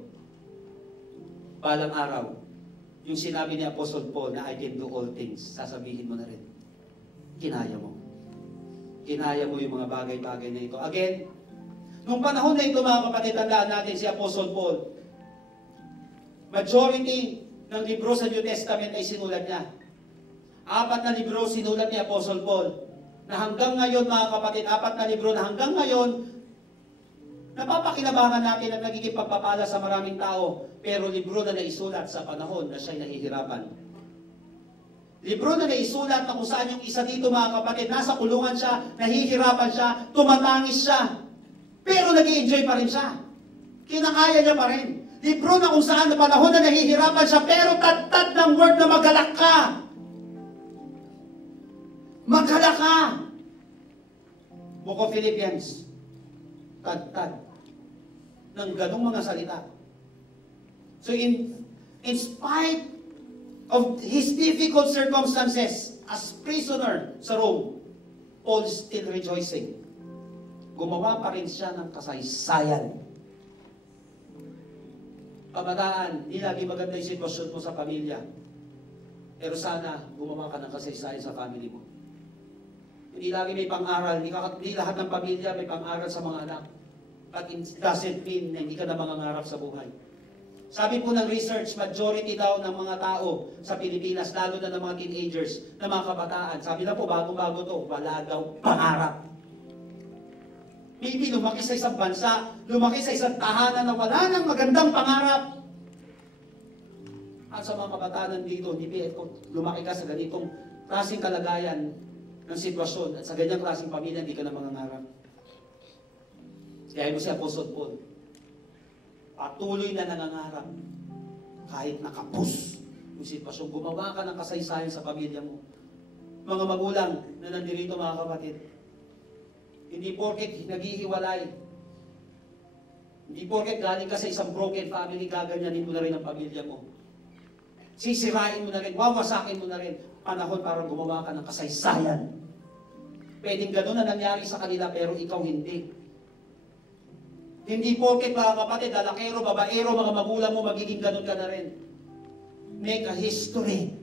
Balang araw, yung sinabi ni Apostle Paul na I can do all things, sasabihin mo na rin. Kinaya mo. Kinaya mo yung mga bagay-bagay na ito. Again, nung panahon na ito, mga kapatid, tandaan natin si Apostle Paul. Majority ng libro sa New Testament ay sinulat niya. 4 na libro sinulat ni Apostle Paul. Na hanggang ngayon, mga kapatid, 4 na libro na hanggang ngayon, napapakinabangan natin at nagiging pagpapala sa maraming tao. Pero libro na naisulat sa panahon na siya'y nahihirapan. Libro na naisulat na kung saan yung isa dito, mga kapatid, nasa kulungan siya, nahihirapan siya, tumatangis siya. Pero nag-i-enjoy pa rin siya. Kinakaya niya pa rin. Libro na kung saan na panahon na nahihirapan siya, pero tad-tad ng word na magalak ka. Magalak ka. Book of Philippians. Tad-tad ng ganong mga salita. So in spite of his difficult circumstances as prisoner sa Rome, Paul is still rejoicing. Gumawa pa rin siya ng kasaysayan. Pamataan, di lagi maganda yung sitwasyon mo sa pamilya. Pero sana, gumawa ka ng kasaysayan sa family mo. Hindi lagi may pang-aral, hindi lahat ng pamilya may pang-aral sa mga anak. But it doesn't mean na hindi ka na mangangarap sa buhay. Sabi po ng research, majority daw ng mga tao sa Pilipinas, lalo na ng mga teenagers, ng mga kabataan, sabi na po, bago-bago to, wala daw pangarap. Maybe lumaki sa isang bansa, lumaki sa isang tahanan na wala nang magandang pangarap. At sa mga kabataan dito, lumaki ka sa ganitong klaseng kalagayan ng sitwasyon at sa ganyang klaseng pamilya, hindi ka na mangangarap. Kaya mo si Apostle Paul, patuloy na nangangarap kahit nakapos yung sitwasyon. Gumawa ka ng kasaysayan sa pamilya mo. Mga magulang na nandirito, mga kapatid, hindi porket naghihiwalay, hindi porket galing ka sa isang broken family, gaganyanin mo na rin ang pamilya mo. Sisirain mo na rin, wawasakin mo na rin. Panahon para gumawa ka ng kasaysayan. Pwedeng ganun na nangyari sa kanila, pero ikaw hindi. Hindi porket mga kapatid, lalakero, babaero, mga magulang mo, magiging ganun ka na rin. Make a history.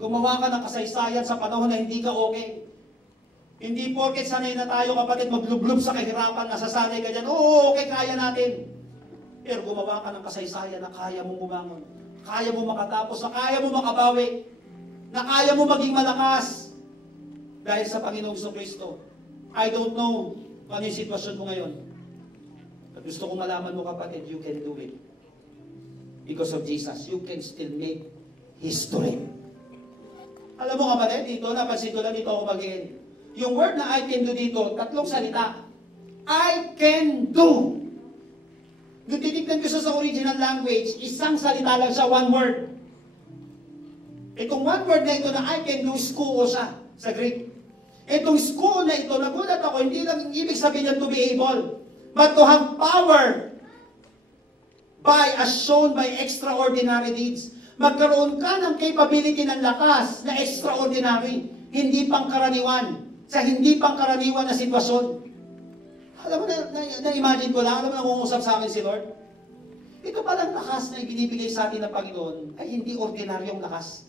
Gumawa ka ng kasaysayan sa panahon na hindi ka okay. Hindi porket sanay na tayo kapatid, maglublob sa kahirapan, nasasanay ka dyan, oo, okay, kaya natin. Pero gumawa ka ng kasaysayan na kaya mong bumangon, kaya mo makatapos, na kaya mo makabawi, na kaya mo maging malakas. Dahil sa Panginoong Kristo. I don't know kung ano yung sitwasyon mo ngayon. At gusto kong malaman mo kapatid, you can do it. Because of Jesus, you can still make history. Alam mo kapatid, dito, napansin ko lang dito ako mag-end. Yung word na I can do dito, tatlong salita. I can do. Nung titignan ko sa original language, isang salita lang siya, one word. Itong one word na ito na I can do, skuo siya sa Greek. Itong skuo na ito, nagulat ako, hindi lang ibig sabihin niya to be able, but to have power by as shown by extraordinary deeds. Magkaroon ka ng capability ng lakas na extraordinary, hindi pangkaraniwan, sa hindi pangkaraniwan na sitwasyon. Alam mo na-imagine ko lang, alam mo na nangungusap sa akin si Lord? Ito palang lakas na ibinibigay sa atin ng Panginoon ay hindi ordinaryong lakas.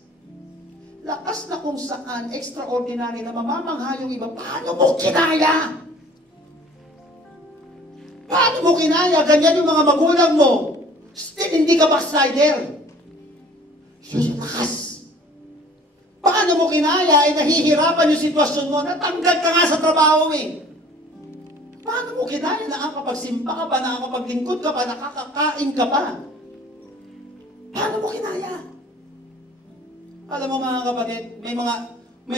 Lakas na kung saan extraordinary na mamamangha yung iba. Paano mo kinaya? Paano mo kinaya? Ganyan yung mga magulang mo. Still, hindi ka backslider. Yung lakas. Paano mo kinaya? Nahihirapan yung sitwasyon mo. Natanggal ka nga sa trabaho eh. Paano mo kinaya? Nakakapagsimpa ka pa, nakakapaglingkod ka pa, nakakakain ka pa. Paano mo kinaya? Alam mo mga kapatid, may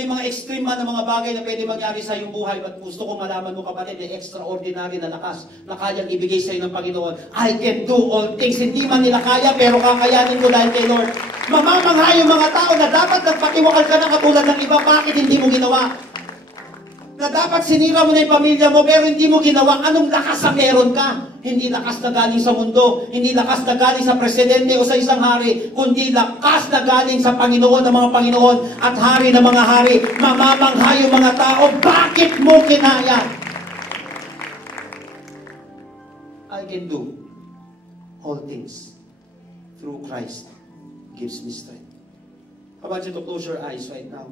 mga extreme man na mga bagay na pwede mangyari sa iyong buhay, but gusto kong malaman mo kapatid, may extraordinary na lakas na kayang ibigay sa iyo ng Panginoon. I can do all things. Hindi man nila kaya, pero kakayanin ko dahil kay Lord. Mamamangha yung mga tao na dapat nagpatiwakal ka na katulad ng iba, bakit hindi mo ginawa? Na dapat sinira mo na yung pamilya mo, pero hindi mo ginawa. Anong lakas na meron ka? Hindi lakas na galing sa mundo, hindi lakas na galing sa presidente o sa isang hari, kundi lakas na galing sa Panginoon ng mga Panginoon at hari ng mga hari. Mamamangha yung mga tao, bakit mo kinaya? I can do all things through Christ gives me strength. I want you to close your eyes right now.